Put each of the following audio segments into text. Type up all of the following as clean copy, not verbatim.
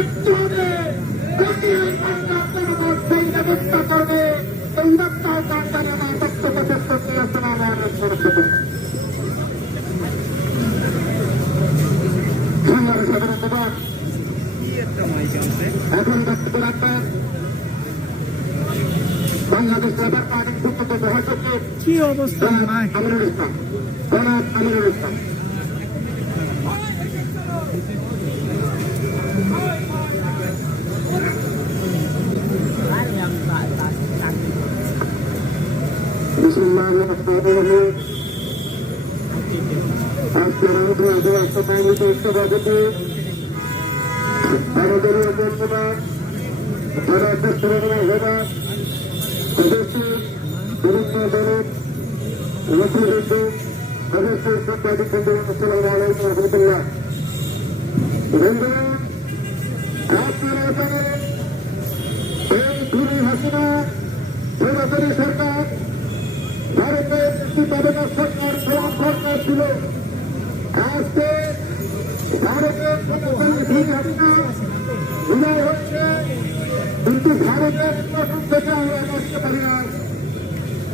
করতে হবে, জাতীয় সরকার সেই ব্যবস্থা করবে। এই বার্তাও সরকারের আমার বক্তব্য শেষ করতে আসসালামু আলাইকুম। এখন বক্তব্য রাখবেন বাংলাদেশ লেবার পার্টির ভুক্ত সভাপতি কি অবস্থা আমিনুল ইসলাম, জনাব আমিনুল ইসলাম। বিসমিল্লাহির রহমানির রহিম। আজকের আন্তর্জাতিক সভাপতি সভাপতি আমাদের বন্ধুরা যারা দেশের উপস্থিত বিভিন্ন দলের নেতৃবৃন্দ অবশ্যই সাংবাদিক বন্ধু আসসালামু আলাইকুম রহমতুল্লাহ। বন্ধুরা আপনারা জানেন এই খুনি হাসিনা সরাসরি সরকার ভারতের একটি বেদনা সরকার গোলাম সরকার ছিল। আজকে ভারতের খুনি হাসিনা বিদায় হচ্ছে, কিন্তু ভারতের প্রথম থেকে আমরা বাঁচতে পারি না।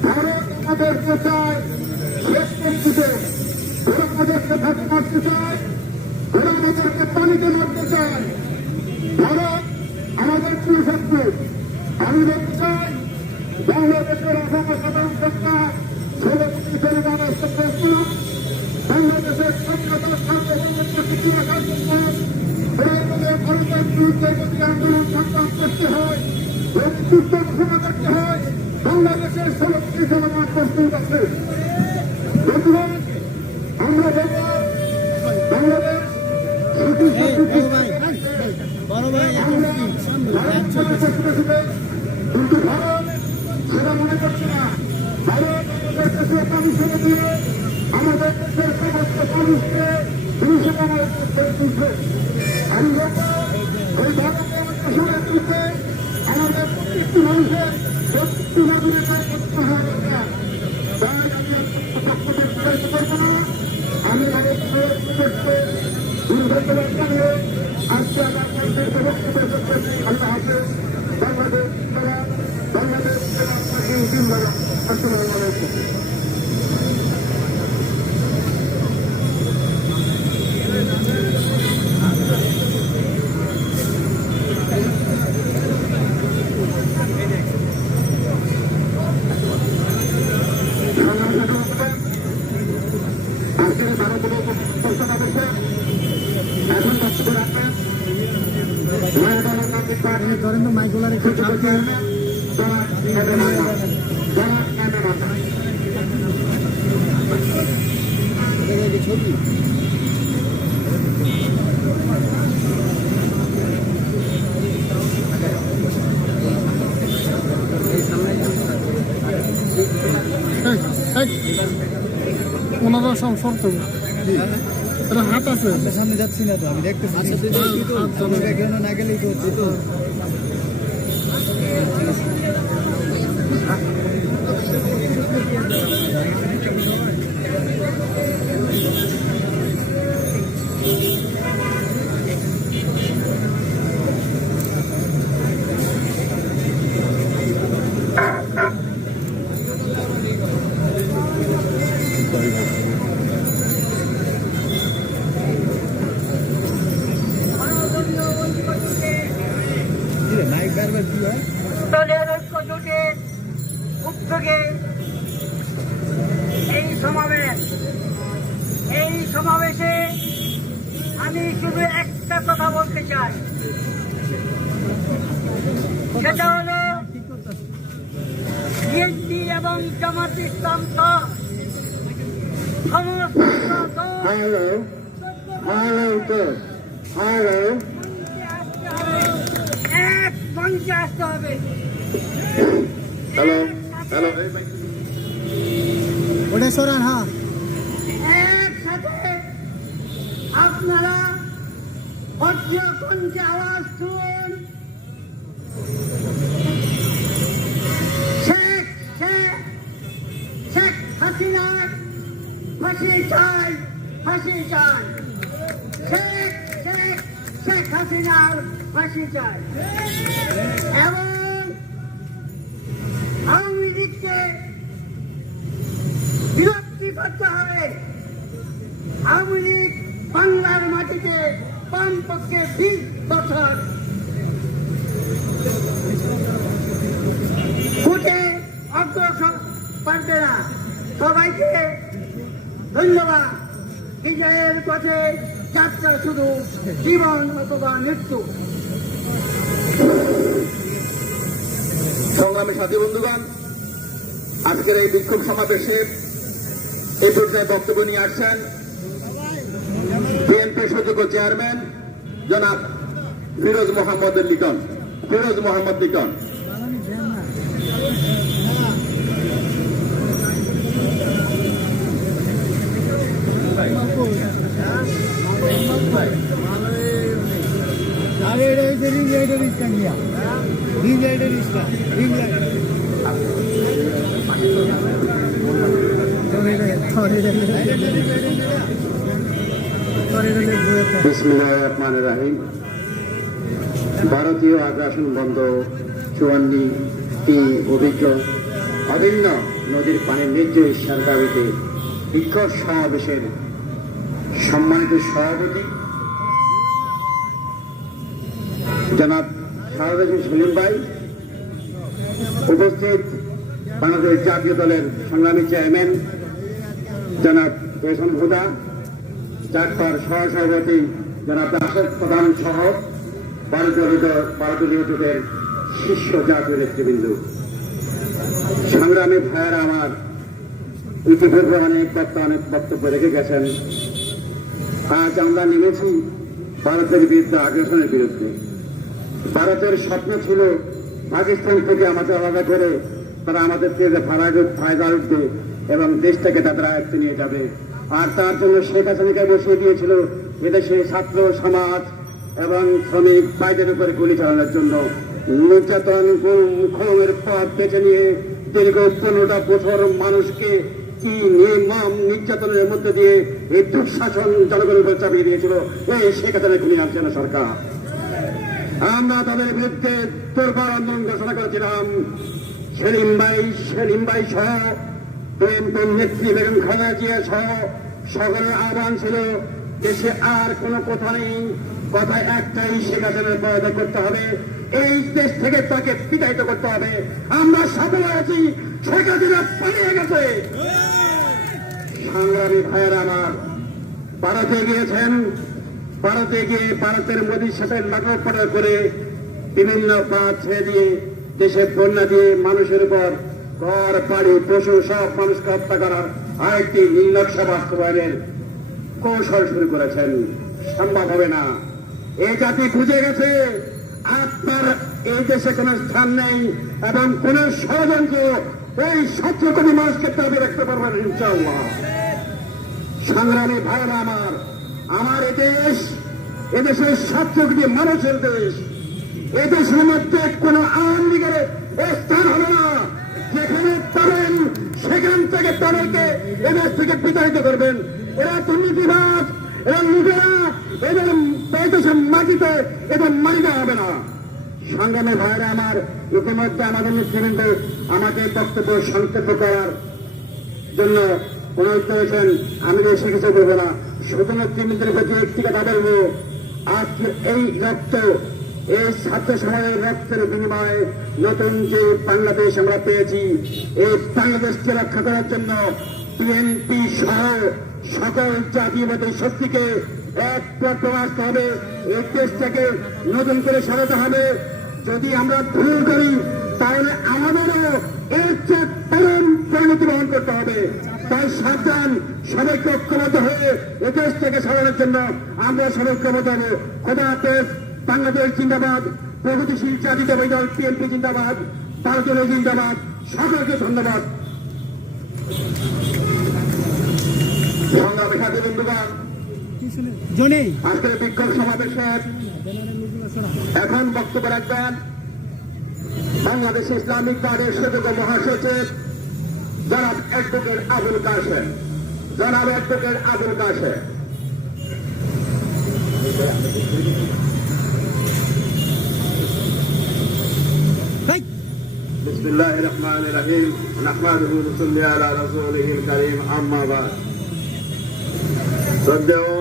ভারত আমাদেরকে চায় শেষ করতে, ওরা আমাদেরকে ভাতে মারতে চায়, ওরা আমাদেরকে পানিতে মারতে চায়। ভারত আমাদের প্রিয় শত্রু। আমি বলতে চাই বাংলাদেশের 18% সরকার 16 কোটি জনগণ আসতে পারছে না। বাংলাদেশের স্বাধীনতার সার্বভৌমত্ব টিকিয়ে রাখার জন্য ভারতের বিরুদ্ধে যদি আন্দোলন সংগ্রাম করতে হয়, যুদ্ধ ঘোষণা করতে হয়, বাংলাদেশের 16 কোটি জনগণ প্রস্তুত আছে। বন্ধুগণ, আমরা বলব বাংলাদেশ কিন্তু ভারত সেটা মনে করছে না। ভারত আমাদের দেশের পানি ছেড়ে দিয়ে আমাদের দেশের সমস্ত মানুষকে তুলছে। আমি বলব ওই ভারতের দেশের তুলছে আমাদের প্রত্যেকটি মানুষের প্রত্যেকটি নাগরিকের করতে হওয়া দরকার। তাই আমি বক্তব্য বিস্তারিত করব না। আমি ভারতের দুর্ঘটনা জানিয়ে আজকে আমার বক্তব্য করতেছি। আল্লাহ হাফেজ। বাংলাদেশ বাংলাদেশ আসসালামু আলাইকুম। আজকের ভারতের সমাবেশে এখন বক্তব্য রাখবেন ধরেন তো মাইকগুলার একটু ছবি ওনারা সব শর্ত হাত আছে সামনে যাচ্ছি না তো আমি দেখতেছি না গেলেই তো হচ্ছে তো দলের ঐক্য জোটের উদ্যোগে এই সমাবেশে আমি শুধু একটা কথা বলতে চাই, সেটা হলো বিএনপি এবং জামাত ইসলাম এক মঞ্চে আসতে হবে। একসাথে আপনারা কণ্ঠে আওয়াজ তুলুন, শেখ হাসিনার ফাঁসি চাই, ফাঁসি চাই, শেখ হাসিনার তার ফাঁসি চায় এবং আওয়ামী লীগকে বিরক্তি করতে হবে। আওয়ামী লীগ বাংলার মাটিতে কমপক্ষে 20 বছর ফুটে অগ্রসর পারবে না। সবাইকে ধন্যবাদ। বিজয়ের পথে যাত্রা শুধু জীবন অথবা মৃত্যু। সংগ্রামী সাথী বন্ধুগণ, আজকের এই বিক্ষোভ সমাবেশে এই পর্যায়ে বক্তব্য নিয়ে আসছেন বিএনপি সুযোগ্য চেয়ারম্যান জনাব ফিরোজ মোহাম্মদ লিটন। আরে এটা হচ্ছে রিং লাইটের ইস্টা নিয়া, রিং লাইটের ইস্টা, রিং লাইট বিসমিল্লাহির রহমানির রহিম। ভারতীয় আগ্রাসন বন্ধ 54টি অভিন্ন নদীর পানির নির্যাসের দাবিতে বিক্ষোভ সমাবেশের সম্মানিত সভাপতি জনাব শাহজাদ সেলিম ভাই, উপস্থিত বাংলাদেশ জাতীয় দলের সংগ্রামী চেয়ারম্যান জনাব পেশন হুদা, চারপার সহসভাপতি জনাব দাসের প্রধান সহ ভারতীয় জোটের শীর্ষ জাতীয় নেতৃবৃন্দ, সংগ্রামী ভাইয়েরা আমার, ইতিপূর্বে অনেক বক্তব্য রেখে গেছেন। আজ আমরা নেমেছি ভারতের বিরুদ্ধে আগ্রাসনের বিরুদ্ধে। ভারতের স্বপ্ন ছিল পাকিস্তান থেকে আমাদের আলাদা করে তারা আমাদের থেকে ফায়দা উঠবে এবং দেশটাকে তাদের আয়ত্তে নিয়ে যাবে। আর তার জন্য শেখ হাসিনাকে বসিয়ে দিয়েছিল এদেশে ছাত্র সমাজ এবং শ্রমিক ভাইদের উপরে গুলি চালানোর জন্য। নির্যাতন খুনের পথ বেছে নিয়ে দীর্ঘ 15টা বছর মানুষকে কি নির্মম নির্যাতনের মধ্যে দিয়ে এই দুঃশাসন জনগণের উপর চাপিয়ে দিয়েছিল এই শেখ হাসিনা খুনি হাসিনা সরকার। আমরা তাদের বিরুদ্ধে তোরপার আন্দোলন ঘোষণা করেছিলাম। সেলিম ভাই সহ বিএনপির নেত্রী বেগম খালেদা জিয়া সহ সকলের আহ্বান ছিল দেশে আর কোনো কথা নেই, কথা একটাই, শেখ হাসিনার পদত্যাগ করতে হবে, এই দেশ থেকে তাকে বিতাড়িত করতে হবে। আমরা সফল হয়েছি, শেখ হাসিনা পালিয়ে গেছে। সংগ্রামী ভাইয়েরা আমার, ভারতে গিয়েছেন, ভারতে গিয়ে ভারতের মোদীর সাথে লাগাপড়া করে বিভিন্ন পথ ছেড়ে দিয়ে দেশে বন্যা দিয়ে মানুষের উপর ঘর বাড়ি পশু সব মানুষকে হত্যা করার আরেকটি নির্লক্ষ্য বাস্তবায়নের কৌশল শুরু করেছেন। সম্ভব হবে না। এই জাতি বুঝে গেছে আপনার এই দেশে কোনো স্থান নেই এবং কোন ষড়যন্ত্র এই 17 কোটি মানুষকে দাবি রাখতে পারবেন ইনশাআল্লাহ। সংগ্রামী ভাইরা আমার এদেশের 17 কোটি মানুষের দেশ। এদেশের মধ্যে কোন আওয়ামী লীগের স্থান হবে না। যেখানে পাবেন সেখান থেকে তাদেরকে এদেশ থেকে বিতাড়িত করবেন। এরা দুর্নীতিবাজ, এরা লুটেরা, এদের দেশের মাটিতে এদের মাটিতে হবে না। সংগ্রামী ভাইরা আমার, ইতিমধ্যে আমাদের নেতৃবৃন্দ আমাকে বক্তব্য সংক্ষেপ করার জন্য অনুরোধ করেছেন। আমি বেশি কিছু বলবো না, শুধু নেতৃবৃন্দের প্রতি একটি কথা বলবো। আজকে এই রক্ত, এই ছাত্র সমাজের রক্তের বিনিময়ে নতুন যে বাংলাদেশ আমরা পেয়েছি, এই বাংলাদেশকে রক্ষা করার জন্য বিএনপি সহ সকল জাতীয়বাদী শক্তিকে এক পথে আসতে হবে। এই দেশটাকে নতুন করে সাজাতে হবে। যদি আমরা ভুল করি তাহলে আমাদেরও এর চেয়ে পরম পরিণতি বহন করতে হবে। তাই সাবধান, সবাইকে ঐক্যবদ্ধ হয়ে এ দেশ থেকে সাজানোর জন্য আমরা সবাই ঐক্যবদ্ধ হব। খোদা হাফেজ। বাংলাদেশ জিন্দাবাদ, প্রগতিশীল জাতীয়তাবাদী দল বিএনপি জিন্দাবাদ, ভারতীয় জিন্দাবাদ। সকলকে ধন্যবাদ। সংগ্রামী সাথী বন্ধুগণ, আজকের বিক্ষোভ সমাবেশের এখন বক্তব্য রাখবেন বাংলাদেশ ইসলামিক দলের সুযোগ্য মহাসচিব জনাব অ্যাডভোকেট আবুল কাশেম। বিসমিল্লাহির রহমানির রহিম নাহমাদুহু ওয়া নুসাল্লি আলা রাসূলিহিল কারীম আম্মা বা'দ। শ্রদ্ধেয়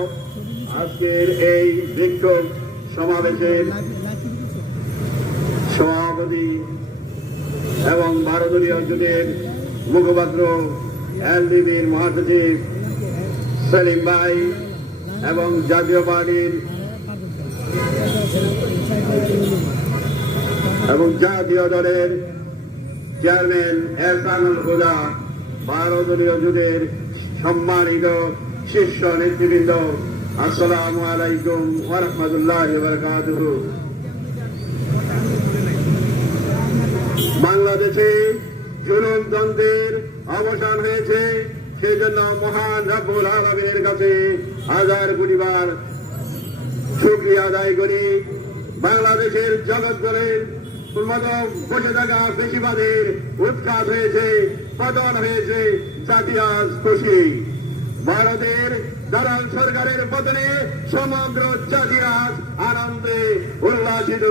আজকের এই বিক্ষোভ সমাবেশের সভাপতি এবং ভারতীয় জোটের মুখপাত্র এলডিবির মহাসচিব সেলিম ভাই এবং জাতীয় পার্টির এবং জাতীয় দলের চেয়ারম্যান এহসানুল হুদা, ভারতীয় জোটের সম্মানিত শীর্ষ নেতৃবৃন্দ, আসসালামু আলাইকুম ওয়া রাহমাতুল্লাহি ওয়া বারাকাতুহু। বাংলাদেশে জুলুমতন্ত্রের অবসান হয়েছে, সেই জন্য মহান রব্বুল আলামিনের কাছে হাজার কোটি বার শুকরিয়া আদায় করি। বাংলাদেশের জগৎ দলের বসে থাকা বেশিবাদের উৎখাত হয়েছে, পতন হয়েছে, জাতি আজ খুশি। ভারতের দালাল সরকারের পতনে সমগ্র জাতি আজ আনন্দে উল্লাসিত।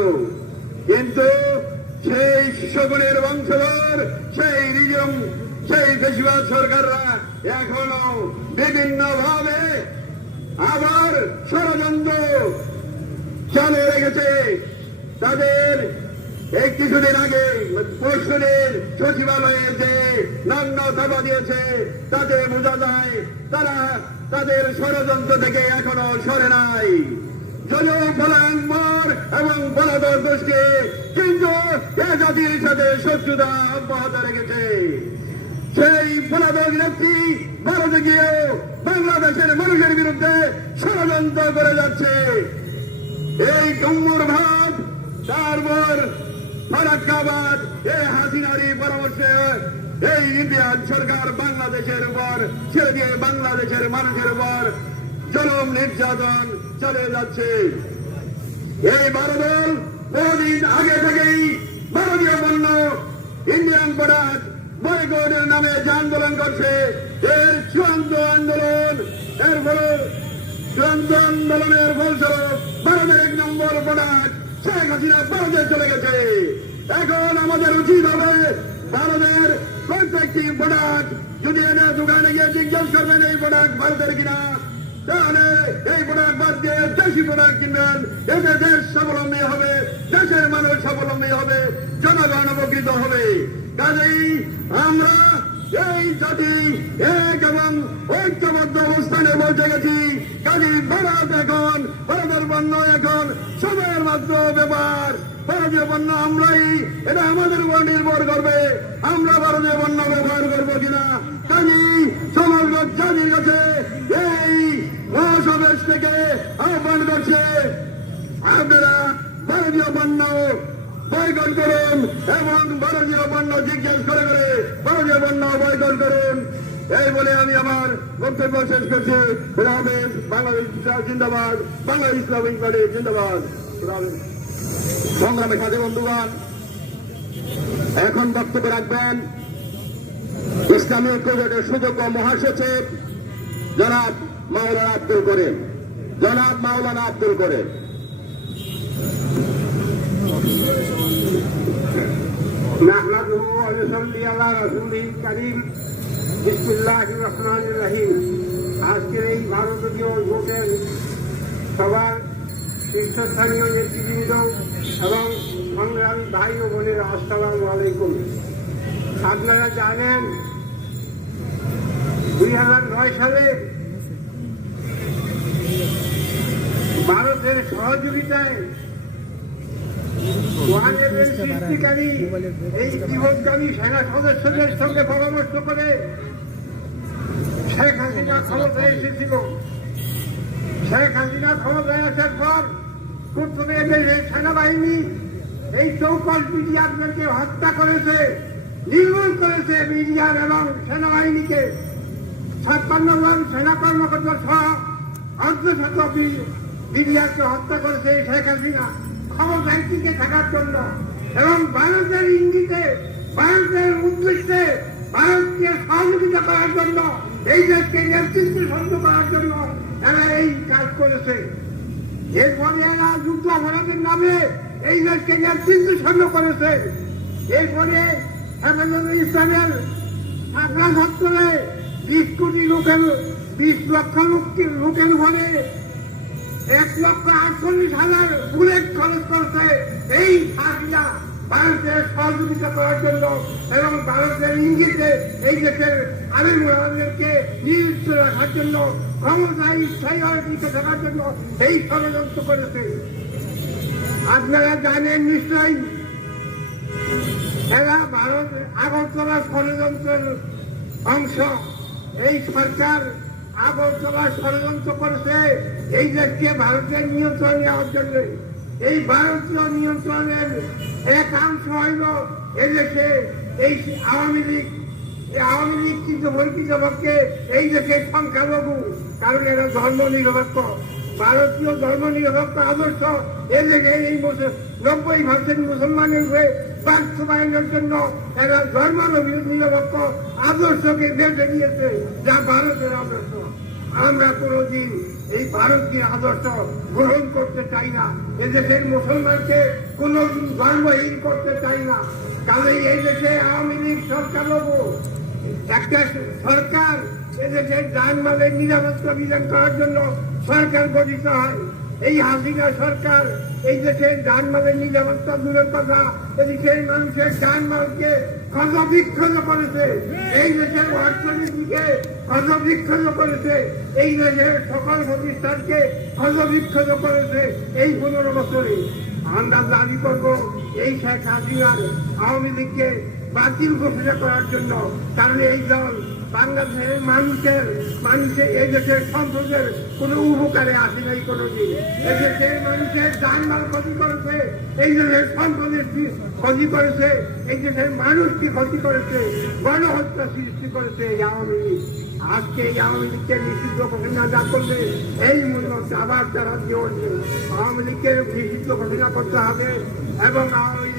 কিন্তু সেই শকুনের বংশধর, সেই বেশিবাদ সরকাররা এখনো বিভিন্ন ভাবে আবার ষড়যন্ত্র চালু রেখেছে। তাদের এই কিছুদিন আগে পরশুদিন সচিবালয়ে যে নান্য দাবা দিয়েছে, তাতে বোঝা যায় তারা তাদের ষড়যন্ত্র থেকে এখনো সরে নাই। যদিও পলায়নমর এবং পলাতক গোষ্ঠী কিন্তু এ জাতির সাথে শত্রুতা অব্যাহত রেখেছে। সেই পলাতক নেত্রী ভারতে গিয়েও বাংলাদেশের মানুষের বিরুদ্ধে ষড়যন্ত্র করে যাচ্ছে। এই ডুম্মুর ভাব, তারপর ফারাক্কাবাদ, এই হাসিনারি পরামর্শে এই ইন্ডিয়ান সরকার বাংলাদেশের উপর ছেড়ে দিয়ে বাংলাদেশের মানুষের উপর জুলুম নির্যাতন চলে যাচ্ছে। এই ভারতদল বহুদিন আগে থেকেই ভারতীয় পণ্য ইন্ডিয়ান প্রোডাক্ট বয়কটের নামে যে আন্দোলন করছে, এর চূড়ান্ত আন্দোলনের ফলস্বরূপ ভারতের 1 নম্বর প্রোডাক্ট শেখ হাসিনা ভারতে চলে গেছে। এখন আমাদের উচিত হবে ভারতের প্রত্যেকটি প্রোডাক্ট যদি এনে দোকানে গিয়ে জিজ্ঞেস করবেন এই প্রোডাক্ট ভারতের কিনা, তাহলে এই প্রোডাক্ট বাদ দিয়ে দেশি প্রোডাক্ট কিনবেন। এতে দেশ স্বাবলম্বী হবে, দেশের মানুষ স্বাবলম্বী হবে, জনগণ উপকৃত হবে। কাজেই আমরা এই জাতি এক এবং ঐক্যবদ্ধ অবস্থানে পৌঁছে গেছি। কাজেই ভারতের পণ্য এখন সময়ের মাত্র ব্যাপার। ভারতীয় পণ্য আমরাই, এটা আমাদের উপর নির্ভর করবে আমরা ভারতীয় পণ্য ব্যবহার করবো কিনা। কাজেই সমগ্র জাতির কাছে এই মহাসমাবেশ থেকে আহ্বান করছে, আপনারা ভারতীয় পণ্য বয়কট করুন এবং ভারতীয় পণ্য জিজ্ঞেস করে ভারতীয় পণ্য বয়কট করুন। এই বলে আমি আমার বক্তব্য শেষ করছি। বাংলাদেশ জিন্দাবাদ, বাংলাদেশ ইসলামিক পার্টি জিন্দাবাদ। সংগ্রামের সাথে বন্ধুগণ, এখন বক্তব্য রাখবেন ইসলামী ঐক্যজোটের সুযোগ্য মহাসচিব জনাব মাওলানা আব্দুল করিম। নাহমাদুহু ওয়া নুসাল্লি আলা রাসূলিল কারীম। বিসমিল্লাহির রহমানির রহিম। আজকের এই ভারতীয় জোটের সবার শীর্ষস্থানীয় নেতৃবৃন্দ এবং সংগ্রামী ভাই ও বোনের, আসসালামু আলাইকুম। আপনারা জানেন 2009 সালে ভারতের সহযোগিতায় সৃষ্টিকারী এই জীবনকামী সেনা সদস্যদের সঙ্গে পরামর্শ করে শেখ হাসিনা ক্ষমতায় এসেছিল। শেখ হাসিনা ক্ষমতায় আসার পর প্রথমে দেশের সেনাবাহিনী এই চৌকস মিডিয়ারদেরকে হত্যা করেছে, নির্মূল করেছে। মিডিয়ার এবং সেনাবাহিনীকে 56 জন সেনা কর্মকর্তা সহ অর্ধশত মিডিয়াকে হত্যা করেছে শেখ হাসিনা ক্ষমতায় টিকে থাকার জন্য এবং ভারতের ইঙ্গিতে, ভারতের উদ্দেশ্যে, ভারতকে সহযোগিতা করার জন্য, এই দেশকে নেতৃত্ব সন্ধ করার জন্য এরা এই কাজ করেছে। এরপরে এরা যুদ্ধাপরাধের নামে এই দেশকে নেতৃত্ব সন্ধ করেছে। এরপরে হেফাজতে ইসলামের শাখা দপ্তরে 20 কোটি লোকের 20 লক্ষ লোকের উপরে 1,48,000 বুলেট খরচ করছে এই হাসিনা ভারতের সহযোগিতা করার জন্য এবং ভারতের ইঙ্গিতে এই দেশের আমির মোহাম্মদকে নিযুক্ত রাখার জন্য ক্ষমতায় স্থায়ী টিকে থাকার জন্য এই ষড়যন্ত্র করেছে। আপনারা জানেন নিশ্চয়ই এরা ভারত আগরতলা ষড়যন্ত্রের অংশ। এই সরকার আগরতলা ষড়যন্ত্র করেছে এই দেশকে ভারতের নিয়ন্ত্রণ নেওয়ার জন্য। এই ভারতীয় নিয়ন্ত্রণের একাংশ হইল এদেশে এই আওয়ামী লীগ। আওয়ামী লীগ কিন্তু প্রকৃতপক্ষে এই দেশের সংখ্যালঘু, কারণ এরা ধর্ম নিরপেক্ষ। ভারতীয় ধর্ম নিরপেক্ষ আদর্শ এদেশে এই 90% মুসলমানের উপরে বাস্তবায়নের জন্য এরা ধর্ম নিরপেক্ষ আদর্শকে বেঁধে নিয়েছে, যা ভারতের আদর্শ। আমরা কোনদিন এই ভারতীয় আদর্শ গ্রহণ করতে চাই না। এদেশের মুসলমানকে কোনদিন ধর্মহীন করতে চাই না। কারণ এই দেশে আওয়ামী লীগ সরকার একটা সরকার এদেশের জানমালের নিরাপত্তা বিধান করার জন্য সরকার গঠিত হয়। এই হাসিনা সরকার এই দেশের জানমালের নিরাপত্তা দূরের কথা, এদেশের মানুষের জানমালকে ক্ষতবিক্ষত করেছে, এই দেশের অর্থনীতিকে ক্ষতবিক্ষত করেছে, এই দেশের সকল প্রতিষ্ঠানকে ক্ষতবিক্ষত করেছে। এই 15 বছরে আমরা দাবি করবো এই শেখ হাসিনার আওয়ামী লীগকে বাতিল ঘোষণা করার জন্য। কারণ এই দল বাংলাদেশের মানুষের এই দেশের সম্পদের কোনো উপকারে আসে নাই কোনোদিন। এই দেশের মানুষের জানমাল ক্ষতি করেছে, এই দেশের সম্পদের ক্ষতি করেছে, এই দেশের মানুষকে ক্ষতি করেছে, গণহত্যা সৃষ্টি করেছে এই আওয়ামী লীগ। আজকে এই আওয়ামী লীগকে নিষিদ্ধ ঘোষণা না করলে এই মূল্য আবার তারা দিয়ে উঠবে। আওয়ামী লীগকে নিষিদ্ধ ঘোষণা করতে হবে এবং আওয়ামী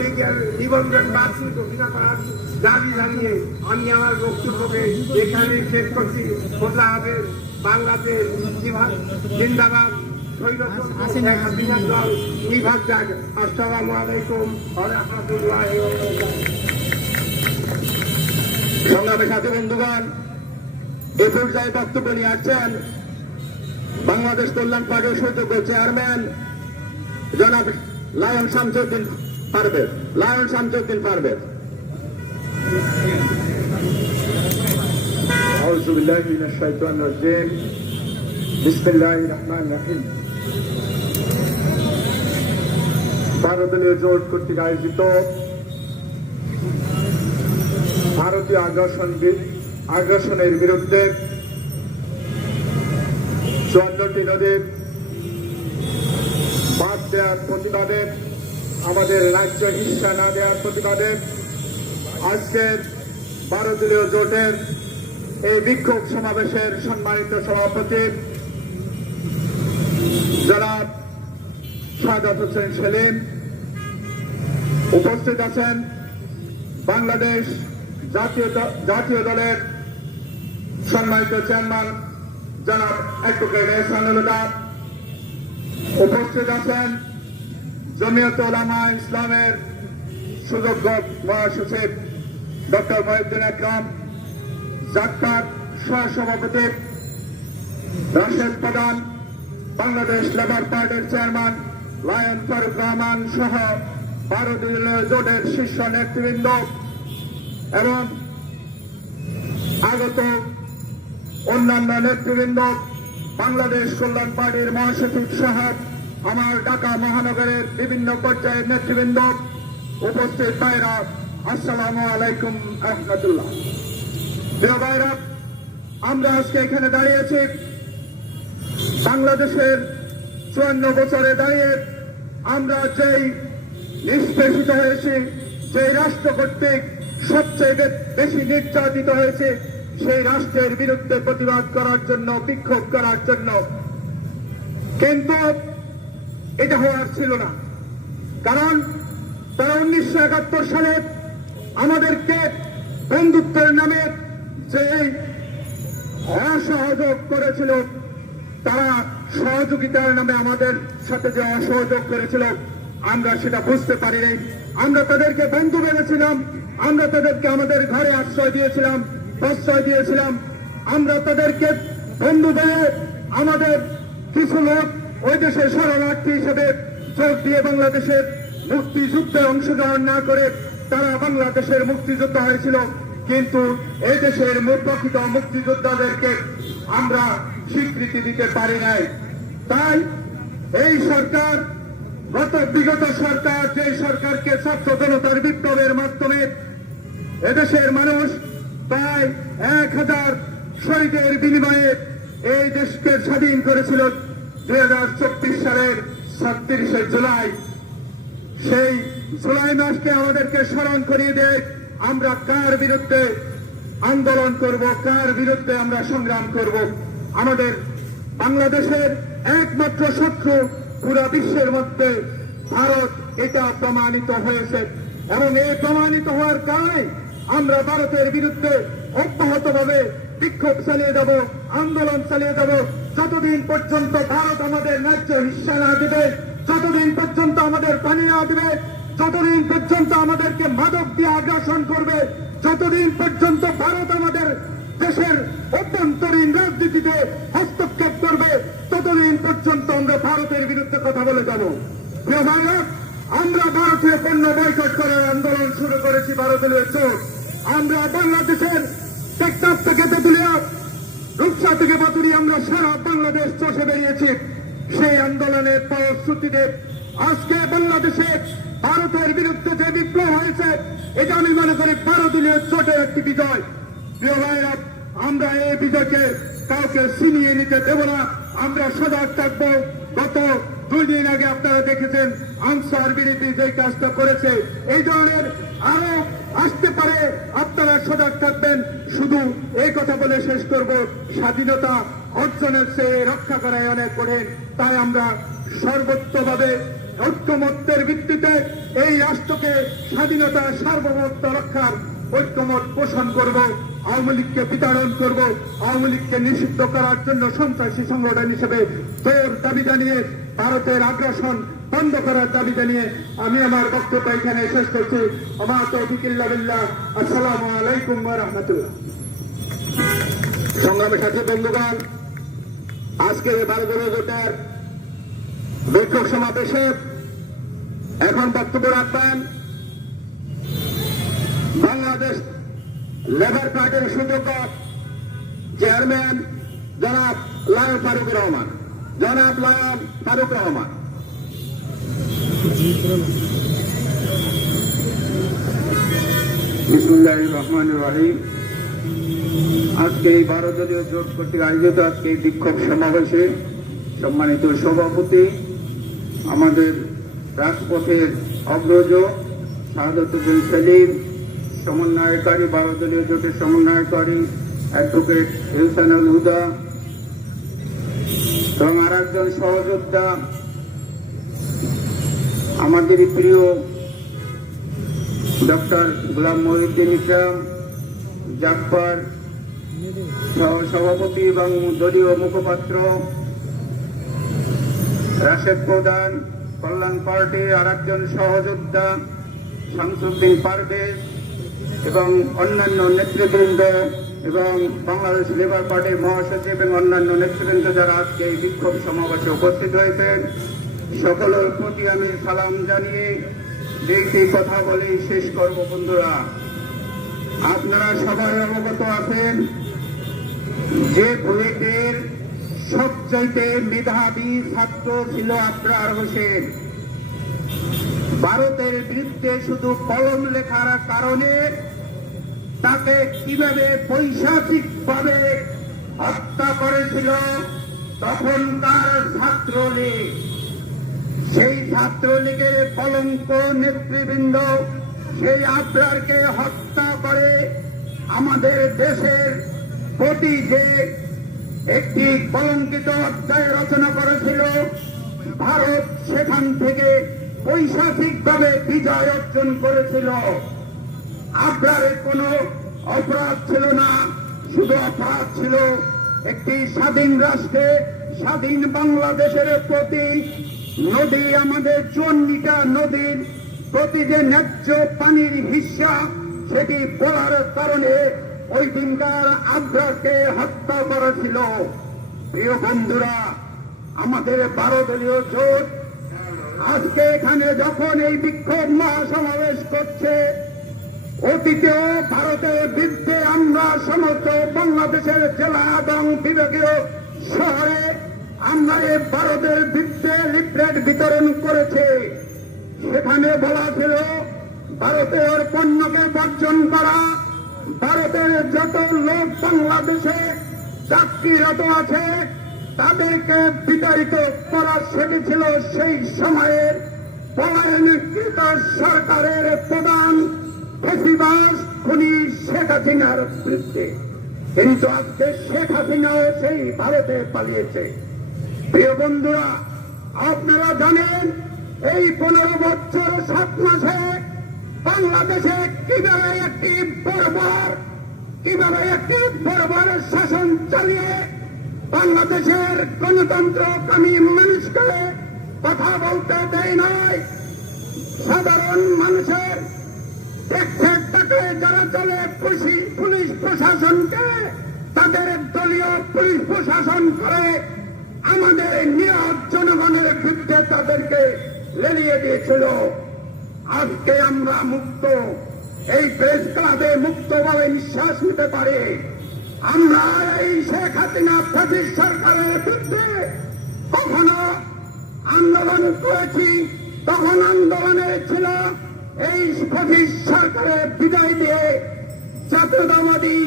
লীগের নিবন্ধন বাতিল ঘোষণা করার দাবি জানিয়ে আমি আমার বক্তব্যকে এখানে শেষ করছি। খোদা হবে বাংলাদেশ জিন্দাবাদ। আসসালামু আলাইকুম ওয়া রাহমাতুল্লাহি ওয়া বারাকাতুহু। সংগ্রামী সাথী বন্ধুগণ, এ পর্যায়ে বক্তব্য নিয়ে আসছেন বাংলাদেশ কল্যাণ পার্টির সুযোগ্য চেয়ারম্যান জনাব লায়ন শামসুদ্দিন পারভেজ। আউযু বিল্লাহি মিনাশ শাইতানির রাজিম। বিসমিল্লাহির রহমানির রহিম। ভারতীয় জোট কর্তৃক আয়োজিত ভারতীয় আগ্রাসনের বিরুদ্ধে 54টি নদীর বাদ দেওয়ার প্রতিবাদে, আমাদের রাজ্য হিস্সা না দেওয়ার প্রতিবাদে আজকের ভারতীয় জোটের এই বিক্ষোভ সমাবেশের সম্মানিত সভাপতি জনাব সাদাত হোসেন সেলিম, উপস্থিত আছেন বাংলাদেশ জাতীয় দলের সম্মানিত চেয়ারম্যান জনাব অ্যাডভোকেট এহসানুল হক, উপস্থিত আছেন জমিয়তে উলামা ইসলামের সুযোগ্য মহাসচিব ডক্টর মহিউদ্দিন আকরাম, জাক্কার সহসভাপতি রাশেদ প্রধান, বাংলাদেশ লেবার পার্টির চেয়ারম্যান লায়ন ফারুক রহমান সহ ভারতীয় জোটের শীর্ষ নেতৃবৃন্দ এবং আগত অন্যান্য নেতৃবৃন্দ, বাংলাদেশ কল্যাণ পার্টির মহাসচিব সহ আমার ঢাকা মহানগরের বিভিন্ন পর্যায়ের নেতৃবৃন্দ, উপস্থিত ভাইরা, আসসালামু আলাইকুম রহমতুল্লাহ। প্রিয় ভাইরা, আমরা আজকে এখানে দাঁড়িয়েছি বাংলাদেশের 54 বছরে দাঁড়িয়ে আমরা যেই নিষ্পেষিত হয়েছি, যেই রাষ্ট্র কর্তৃক সবচেয়ে বেশি নির্যাতিত হয়েছে, সেই রাষ্ট্রের বিরুদ্ধে প্রতিবাদ করার জন্য, বিক্ষোভ করার জন্য। কিন্তু এটা হওয়ার ছিল না, কারণ তারা 1971 সালে আমাদেরকে বন্ধুত্বের নামে যে অসহযোগ করেছিল, তারা সহযোগিতার নামে আমাদের সাথে যে অসহযোগ করেছিল, আমরা সেটা বুঝতে পারি নাই। আমরা তাদেরকে বন্ধু ভেবেছিলাম, আমরা তাদেরকে আমাদের ঘরে আশ্রয় দিয়েছিলাম, প্রশ্রয় দিয়েছিলাম। আমরা তাদেরকে বন্ধু ভেবে আমাদের কিছু লোক ওই দেশের শরণার্থী হিসেবে যোগ দিয়ে বাংলাদেশের মুক্তিযুদ্ধে অংশগ্রহণ না করে তারা বাংলাদেশের মুক্তিযোদ্ধা হয়েছিল। কিন্তু এই দেশের প্রকৃত মুক্তিযোদ্ধাদেরকে আমরা স্বীকৃতি দিতে পারি নাই। তাই এই সরকার, বিগত সরকার, যে সরকারকে ছাত্র জনতার বিপ্লবের মাধ্যমে এদেশের মানুষ প্রায় 1000 শহীদের বিনিময়ে এই দেশকে স্বাধীন করেছিল 2024 সালের 36 জুলাই। সেই জুলাই মাসকে আমাদেরকে স্মরণ করিয়ে দেয় আমরা কার বিরুদ্ধে আন্দোলন করব, কার বিরুদ্ধে আমরা সংগ্রাম করব। আমাদের বাংলাদেশের একমাত্র শত্রু পুরো বিশ্বের মধ্যে ভারত, এটা প্রমাণিত হয়েছে। এবং এই প্রমাণিত হওয়ার কারণে আমরা ভারতের বিরুদ্ধে অব্যাহতভাবে বিক্ষোভ চালিয়ে যাব, আন্দোলন চালিয়ে যাব, যতদিন পর্যন্ত ভারত আমাদের ন্যায্য হিস্সা না দেবে, যতদিন পর্যন্ত আমাদের পানি না দেবে, যতদিন পর্যন্ত আমাদেরকে মাদক দিয়ে আগ্রাসন করবে, যতদিন পর্যন্ত ভারত আমাদের দেশের অভ্যন্তরীণ রাজনীতিতে হস্তক্ষেপ করবে, ততদিন পর্যন্ত আমরা ভারতের বিরুদ্ধে কথা বলে যাব। প্রিয় ভাইরা, আমরা ভারতীয় পণ্য বয়কট করার আন্দোলন শুরু করেছি 12 দলীয় জোট। আমরা বাংলাদেশের টেকনাফ থেকে তেঁতুলিয়া, রূপসা থেকে বাতুরি, আমরা সারা বাংলাদেশ চষে বেরিয়েছি। সেই আন্দোলনের ফলশ্রুতিতে আজকে বাংলাদেশে ভারতের বিরুদ্ধে যে বিপ্লব হয়েছে, এটা আমি মনে করি 12 দলীয় জোটের একটি বিজয়। প্রিয় ভাইরা, আমরা এই বিজয়কে কাউকে ছিনিয়ে নিতে দেব না, আমরা সজাগ থাকবো। গত 2 দিন আগে আপনারা দেখেছেন আনসার বিডিপি যে কাজটা করেছে, এই ধরনের আরো আসতে পারে, আপনারা সজাগ থাকবেন। শুধু এই কথা বলে শেষ করব, স্বাধীনতা অর্জনের চেয়ে রক্ষা করাই অনেক কঠিন। তাই আমরা সর্বোচ্চভাবে ঐক্যমত্যের ভিত্তিতে এই রাষ্ট্রকে স্বাধীনতা সার্বভৌমত্ব রক্ষার ঐক্যমত পোষণ করব, আওয়ামী লীগকে বিতাড়ন করব, আওয়ামী লীগকে নিষিদ্ধ করার জন্য সন্ত্রাসী সংগঠন হিসেবে জোর দাবি জানিয়ে ভারতের আগ্রাসন বন্ধ করার দাবি জানিয়ে আমি আমার বক্তব্য এখানে শেষ করছি। ওমা তৌফিক ইল্লা বিল্লাহ। আসসালামু আলাইকুম ওয়া রাহমাতুল্লাহ। সংগ্রামী সাথী বন্ধুগণ, আজকে 12 দলীয় জোটের বিক্ষোভ সমাবেশে এখন বক্তব্য রাখবেন বাংলাদেশ লেবার পার্টির সুযোগ্য চেয়ারম্যান জনাব লায়ন ফারুক রহমান। জনাব লায়ন ফারুক রহমান। বিসমিল্লাহির রহমানির রহিম। আজকে এই 12 দলীয় জোট কর্তৃক আয়োজিত আজকে এই বিক্ষোভ সমাবেশে সম্মানিত সভাপতি, আমাদের রাজপথের অগ্রজ শাহাদাতুল সেলিম, সমন্বয়কারী 12 দলীয় জোটের সমন্বয়কারী অ্যাডভোকেট ইহসানুল হুদা এবং আর একজন সহযোদ্ধা আমাদের প্রিয় ডক্টর গোলাম মহিউদ্দিন ইকরাম জাফর, সভাপতি এবং দলীয় মুখপাত্র রাশেদ প্রধান, কল্যাণ পার্টির আর একজন সহযোদ্ধা শামসুদ্দিন পারভেজ এবং অন্যান্য নেতৃবৃন্দ এবং বাংলাদেশ লেবার পার্টির মহাসচিব এবং অন্যান্য নেতৃবৃন্দ যারা আজকে এই বিক্ষোভ সমাবেশে উপস্থিত হয়েছেন, সকলের প্রতি আমি সালাম জানিয়ে একটি কথা বলে শেষ করব। বন্ধুরা, আপনারা সবাই অবগত আছেন যে বুয়েটের সবচাইতে মেধাবী ছাত্র ছিল আবরার হোসেন। ভারতের বিরুদ্ধে শুধু কলম লেখার কারণে তাকে কিভাবে পৈশাচিকভাবে হত্যা করেছিল তখনকার ছাত্রলীগ। সেই ছাত্রলীগের কলঙ্ক নেতৃবৃন্দ সেই আবরারকে হত্যা করে আমাদের দেশের প্রতি যে একটি কলঙ্কিত অধ্যায় রচনা করেছিল, ভারত সেখান থেকে পৈশাচিকভাবে বিজয় অর্জন করেছিল। আবরারের কোনো অপরাধ ছিল না, শুধু অপরাধ ছিল একটি স্বাধীন রাষ্ট্রে, স্বাধীন বাংলাদেশের প্রতি নদী আমাদের 54টা নদীর প্রতি যে ন্যায্য পানির হিস্সা সেটি বলার কারণে ওই দিনকার আগ্রাকে হত্যা করেছিল। প্রিয় বন্ধুরা, আমাদের 12 দলীয় জোট আজকে এখানে যখন এই বিক্ষোভ মহাসমাবেশ করছে, অতীতেও ভারতের বিরুদ্ধে আমরা সমস্ত বাংলাদেশের জেলা এবং বিভাগীয় শহরে আমরা এই ভারতের বিরুদ্ধে লিফলেট বিতরণ করেছি। সেখানে বলা ছিল ভারতের পণ্যকে বর্জন করা, ভারতের যত লোক বাংলাদেশে চাকরিরত আছে তাদেরকে বিতাড়িত করা, সেটি ছিল সেই সময়ের পলায়নকৃত সরকারের প্রধান ফেসিবাস খুনি শেখ হাসিনার বিরুদ্ধে। কিন্তু আজকে শেখ হাসিনাও সেই ভারতে পালিয়েছে। প্রিয় বন্ধুরা, আপনারা জানেন এই 15 বছর 7 মাসে বাংলাদেশে কিভাবে একটি বর্বর শাসন চালিয়ে বাংলাদেশের গণতন্ত্রকামী মানুষকে কথা বলতে দেয় নাই। সাধারণ মানুষের ট্যাক্সের টাকায় যারা চলে পুলিশ প্রশাসনকে তাদের দলীয় পুলিশ প্রশাসন করে আমাদের নিরীহ জনগণের বিরুদ্ধে তাদেরকে লেলিয়ে দিয়েছিল। আজকে আমরা মুক্ত, এই প্রেস ক্লাবে মুক্তভাবে নিঃশ্বাস নিতে পারি। আমরা এই শেখ হাসিনা ফ্যাসিস্ট সরকারের বিরুদ্ধে কখনো আন্দোলন করেছি, তখন আন্দোলনে ছিল এই ফ্যাসিস্ট সরকারের বিদায় দিয়ে জাতীয়তাবাদী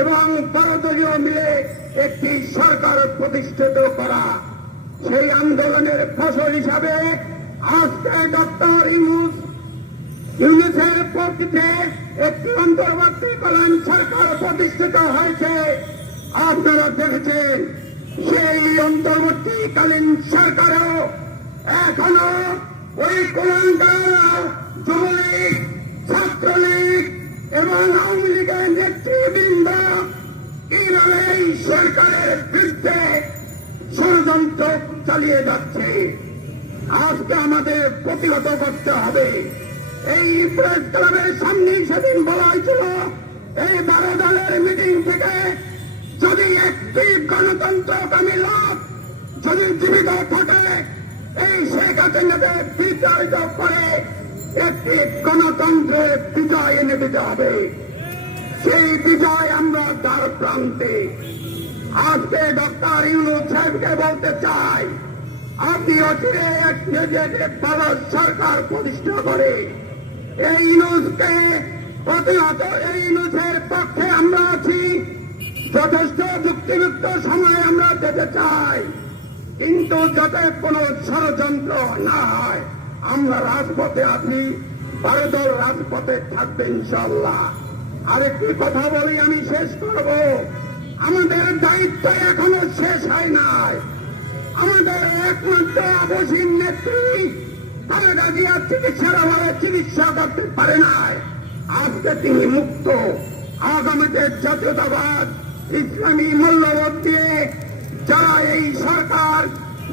এবং 12 দলীয় মিলে একটি সরকার প্রতিষ্ঠিত করা। সেই আন্দোলনের ফসল হিসাবে আজকে ডক্টর ইউনূসের প্রকৃতিতে একটি অন্তর্বর্তীকালীন সরকার প্রতিষ্ঠিত হয়েছে। আপনারা দেখেছেন সেই অন্তর্বর্তীকালীন সরকারেও এখনো ওই কুলাঙ্গার যুবলীগ, ছাত্রলীগ এবং আওয়ামী লীগের নেতৃবৃন্দ কিভাবে এই সরকারের বিরুদ্ধে ষড়যন্ত্র চালিয়ে যাচ্ছে। আজকে আমাদের প্রতিহত করতে হবে। এই প্রেস ক্লাবের সামনে সেদিন বলা হয়েছিল এই 12 দলের মিটিং থেকে যদি একটি গণতন্ত্রকামী লোক যদি জীবিত থাকে এই শেখ হাসিনাকে বিতাড়িত করে একটি গণতন্ত্রের বিজয় এনে দিতে হবে। সেই বিজয় আমরা দ্বার প্রান্তে। আজকে ডক্টর ইউনূস সাহেবকে বলতে চাই, আপনি অচিরে এক ভালো সরকার প্রতিষ্ঠা করে এই ইউনূসকে প্রতিহত, এই ইউনূসের পক্ষে আমরা আছি। যথেষ্ট যুক্তিযুক্ত সময় আমরা যেতে চাই, কিন্তু যাতে কোনো ষড়যন্ত্র না হয়। আমরা রাজপথে আছি, 12 দল রাজপথে থাকবে ইনশাল্লাহ। আরেকটি কথা বলি, আমি শেষ করব। আমাদের দায়িত্ব এখনো শেষ হয় নাই। আমাদের একমাত্র অবসীম নেত্রী খালেদা জিয়া চিকিৎসার অভাবে চিকিৎসা করতে পারে নাই। আজকে তিনি মুক্ত। আগামীতে জাতীয়তাবাদ ইসলামী মূল্যবোধ দিয়ে যারা এই সরকার,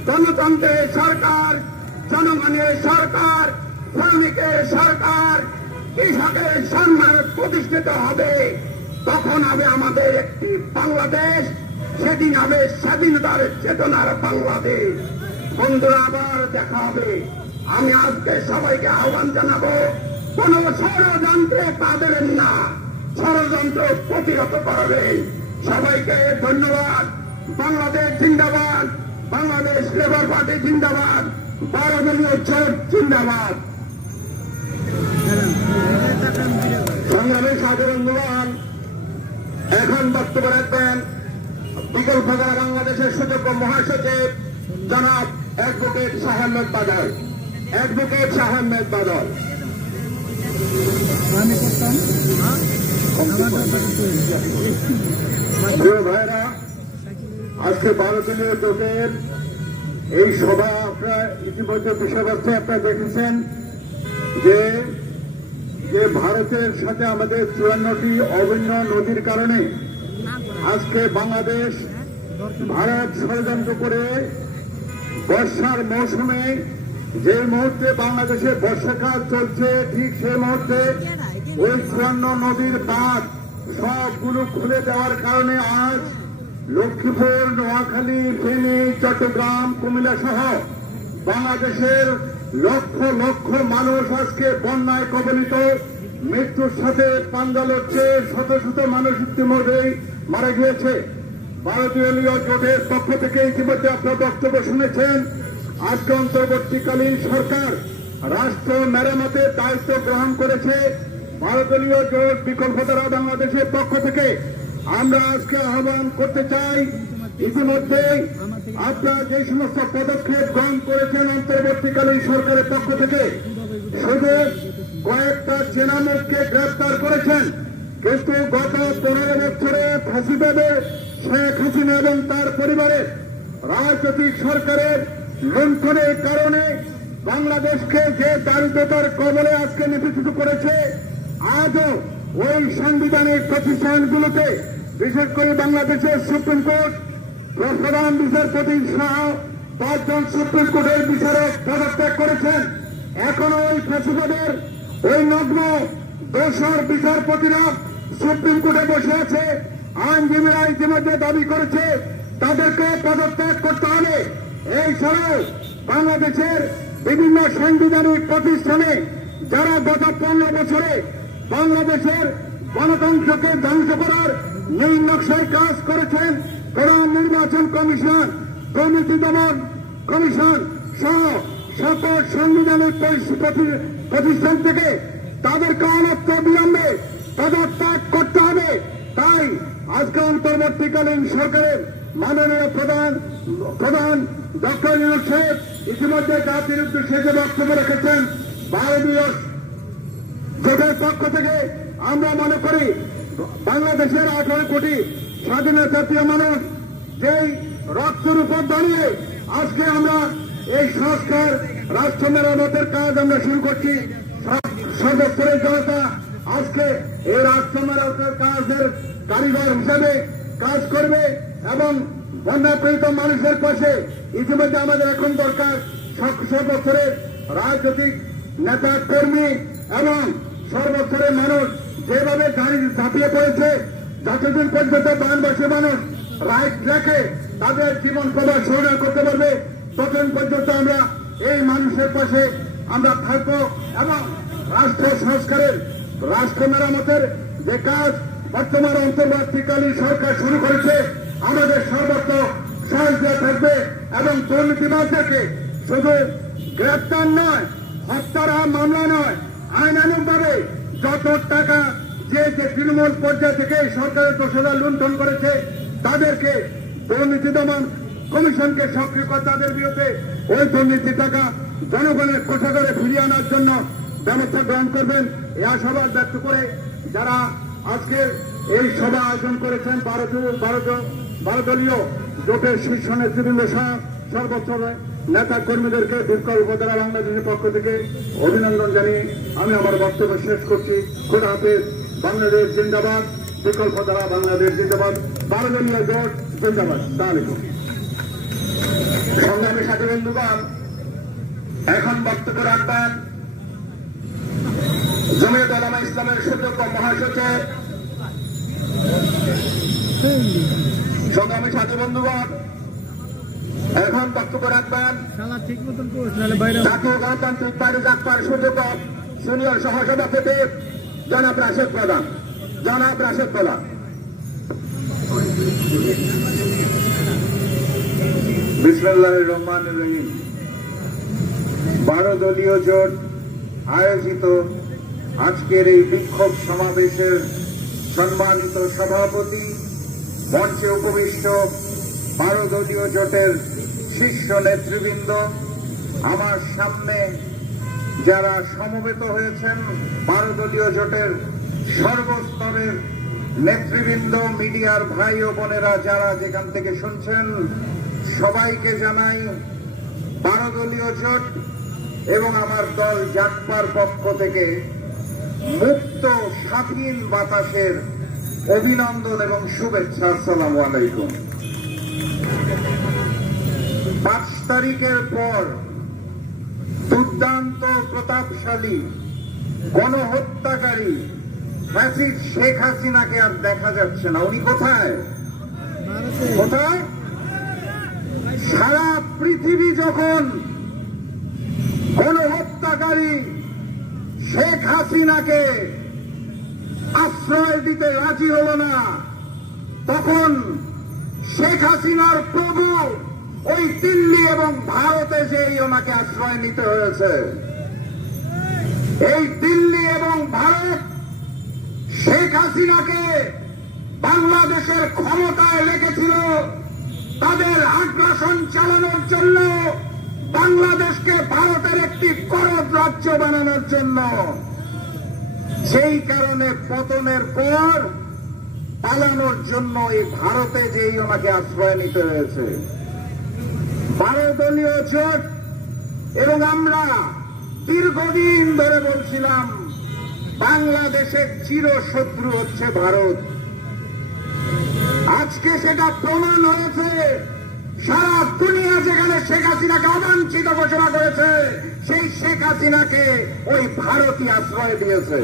গণতন্ত্রের সরকার, জনগণের সরকার, শ্রমিকের সরকার, কৃষকের সম্মান প্রতিষ্ঠিত হবে, তখন হবে আমাদের একটি বাংলাদেশ। সেদিন হবে স্বাধীনতার চেতনার বাংলাদেশ। বন্ধুরা, আবার দেখা হবে। আমি আজকে সবাইকে আহ্বান জানাবো, কোন ষড়যন্ত্রে পা দেবেন না, ষড়যন্ত্র প্রতিহত করবেন। সবাইকে ধন্যবাদ। বাংলাদেশ জিন্দাবাদ, বাংলাদেশ লেবার পার্টি জিন্দাবাদ, 12 দলীয় জোট জিন্দাবাদ। সংগ্রামী সাধারণ বন্ধুগণ, এখন বক্তব্য রাখবেন বিকল্প বাংলাদেশের সুযোগ্য মহাসচিব জনাব অ্যাডভোকেট শাহ আহমেদ বাদল। অ্যাডভোকেট শাহ আহমেদ বাদল। প্রিয় ভাইরা, আজকে 12 দলীয় জোটের এই সভা আপনারা ইতিমধ্যে বিষয়বস্তু আপনারা দেখেছেন যে ভারতের সাথে আমাদের 54টি অভিন্ন নদীর কারণে আজকে বাংলাদেশ ভারত ষড়যন্ত্র করে বর্ষার মৌসুমে যে মুহূর্তে বাংলাদেশে বর্ষাকাল চলছে, ঠিক সেই মুহূর্তে ওই 54 নদীর বাঁধ সবগুলো খুলে দেওয়ার কারণে আজ লক্ষ্মীপুর, নোয়াখালী, ফেনী, চট্টগ্রাম, কুমিল্লা সহ বাংলাদেশের লক্ষ লক্ষ মানুষ আজকে বন্যায় কবলিত, মৃত্যুর সাথে পাঞ্জা লড়ছে। শত শত মানুষ ইতিমধ্যেই মারা গিয়েছে। ভারতীয় জোটের পক্ষ থেকে ইতিমধ্যে আপনার বক্তব্য শুনেছেন। আজকে অন্তর্বর্তীকালীন সরকার রাষ্ট্র মেরামতের দায়িত্ব গ্রহণ করেছে। ভারতীয় জোট বিকল্পধারা বাংলাদেশের পক্ষ থেকে আমরা আজকে আহ্বান করতে চাই, ইতিমধ্যে আপনারা যে সমস্ত পদক্ষেপ গ্রহণ করেছেন অন্তর্বর্তীকালীন সরকারের পক্ষ থেকে, শুধু কয়েকটা চেনামুখকে গ্রেফতার করেছেন, কিন্তু গত 15 বছরে ফাঁসিবাদে শেখ হাসিনা এবং তার পরিবারের রাজনৈতিক সরকারের লুণ্ঠনের কারণে বাংলাদেশকে যে দারিদ্রতার কবলে আজকে নিপীড়িত করেছে, আজও ওই সাংবিধানিক প্রতিষ্ঠানগুলোতে, বিশেষ করে বাংলাদেশের সুপ্রিম কোর্ট, প্রধান বিচারপতি সহ 5 জন সুপ্রিম কোর্টের বিচারক পদত্যাগ করেছেন। এখনো ওই ফাঁসিবাদের ওই নগ্ন দোষর বিচারপতিরা সুপ্রিম কোর্টে বসে আছে। আইনজীবীরা ইতিমধ্যে দাবি করেছে তাদেরকে পদত্যাগ করতে হবে। এই ছাড়াও বাংলাদেশের বিভিন্ন সাংবিধানিক প্রতিষ্ঠানে যারা গত 15 বছরে বাংলাদেশের গণতন্ত্রকে ধ্বংস করার নীল নকশায় কাজ করেছেন, প্রধান নির্বাচন কমিশন, দুর্নীতি দমন কমিশন সহ সকল সাংবিধানিক প্রতিষ্ঠান থেকে তাদেরকে অনন্ত বিলম্বে পদত্যাগ করতে হবে। তাই আজকে অন্তর্বর্তীকালীন সরকারের মাননীয় প্রধান ডক্টর ইউনূস সাহেব ইতিমধ্যে জাতির উদ্দেশ্যে যে বক্তব্য রেখেছেন, ভারতীয় জোটের পক্ষ থেকে আমরা মনে করি বাংলাদেশের 18 কোটি স্বাধীনতা জাতীয় মানুষ যেই রক্তের উপর দাঁড়িয়ে আজকে আমরা এই সংস্কার রাষ্ট্র মেরামতের কাজ আমরা শুরু করছি। সর্বস্তরের জনতা আজকে এই রাষ্ট্র মেরামতের কাজের কারিগর হিসাবে কাজ করবে এবং বন্যাপীড়িত মানুষের পাশে ইতিমধ্যে আমাদের এখন দরকার সর্বস্তরের রাজনৈতিক নেতা কর্মী এবং সর্বস্তরের মানুষ যেভাবে গাড়ি ঝাঁপিয়ে পড়েছে, যতদিন পর্যন্ত বানবাসী মানুষ রাইট রেখে তাদের জীবন প্রবাহ সহযোগিতা করতে পারবে, ততদিন পর্যন্ত আমরা এই মানুষের পাশে আমরা থাকবো এবং রাষ্ট্র সংস্কারের, রাষ্ট্র মেরামতের যে কাজ বর্তমান অন্তর্বর্তীকালীন সরকার শুরু করেছে, আমাদের সর্বত্র সহযোগিতা থাকবে এবং দুর্নীতিবাদদেরকে শুধু গ্রেপ্তার নয়, হত্যার মামলা নয়, আইনানুগভাবে যত টাকা যে তৃণমূল পর্যায় থেকে সরকারের দোষরা লুণ্ঠন করেছে তাদেরকে দুর্নীতি দমন কমিশনকে সক্রিয় করে তাদের বিরুদ্ধে ওই দুর্নীতি টাকা জনগণের কোষাগারে ফিরিয়ে আনার জন্য ব্যবস্থা গ্রহণ করবেন এই আশাবাদ ব্যক্ত করে যারা আজকে এই সভা আয়োজন করেছেন ভারতীয় জোটের শীর্ষ নেতৃবৃন্দ সহ সর্বস্তরের নেতা কর্মীদেরকে বিকল্প উপজেলা বাংলাদেশের পক্ষ থেকে অভিনন্দন জানিয়ে আমি আমার বক্তব্য শেষ করছি। খোদা হাফেজ। বাংলাদেশ জিন্দাবাদ, বিকল্প ধারা বাংলাদেশ জিন্দাবাদ, ভারতীয় জোট জিন্দাবাদ। সংগ্রামী সাথী বন্ধুগণ, এখন বক্তব্য রাখবেন জমিয়ত উলামা ইসলামের সুযোগ্য মহাসচিব। সংগ্রামী সাথী বন্ধুগণ, এখন বক্তব্য রাখবেন জাতীয় গণতান্ত্রিক পার্টি জাকপার সুযোগ্য সিনিয়র সহসভাপতি জনাব রাশেদ প্রধান। বিসমিল্লাহির রহমানির রহিম। 12 দলীয় জোট আয়োজিত আজকের এই বিক্ষোভ সমাবেশের সম্মানিত সভাপতি, মঞ্চে উপবিষ্ট 12 দলীয় জোটের শীর্ষ নেতৃবৃন্দ, আমার সামনে যারা সমবেত হয়েছেন 12 দলীয় জোটের সর্বস্তরের নেতৃবৃন্দ, মিডিয়ার ভাই ও বোনেরা যারা যেখান থেকে শুনছেন, সবাইকে জানাই 12 দলীয় জোট এবং আমার দল জাকপার পক্ষ থেকে মুক্ত স্বাধীন বাতাসের অভিনন্দন এবং শুভেচ্ছা। আসসালামু আলাইকুম। তারিখের পর দুর্দান্ত প্রতাপশালী গণহত্যাকারী ফ্যাসিস্ট শেখ হাসিনাকে আর দেখা যাচ্ছে না। উনি কোথায় কোথায়? সারা পৃথিবী যখন গণহত্যাকারী শেখ হাসিনাকে আশ্রয় দিতে রাজি হল না, তখন শেখ হাসিনার প্রভু ওই দিল্লি এবং ভারতে যেই ওনাকে আশ্রয় নিতে হয়েছে। এই দিল্লি এবং ভারত শেখ হাসিনাকে বাংলাদেশের ক্ষমতায় রেখেছিল তাদের আগ্রাসন চালানোর জন্য, বাংলাদেশকে ভারতের একটি করদ রাজ্য বানানোর জন্য। সেই কারণে পতনের পর পালানোর জন্য এই ভারতে যেই ওনাকে আশ্রয় নিতে হয়েছে। 12 দলীয় জোট এবং আমরা দীর্ঘদিন ধরে বলছিলাম বাংলাদেশের চিরশত্রু হচ্ছে ভারত। আজকে সেটা প্রমাণ হয়েছে। সারা দুনিয়া যেখানে শেখ হাসিনাকে অবাঞ্ছিত ঘোষণা করেছে, সেই শেখ হাসিনাকে ওই ভারতই আশ্রয় দিয়েছে।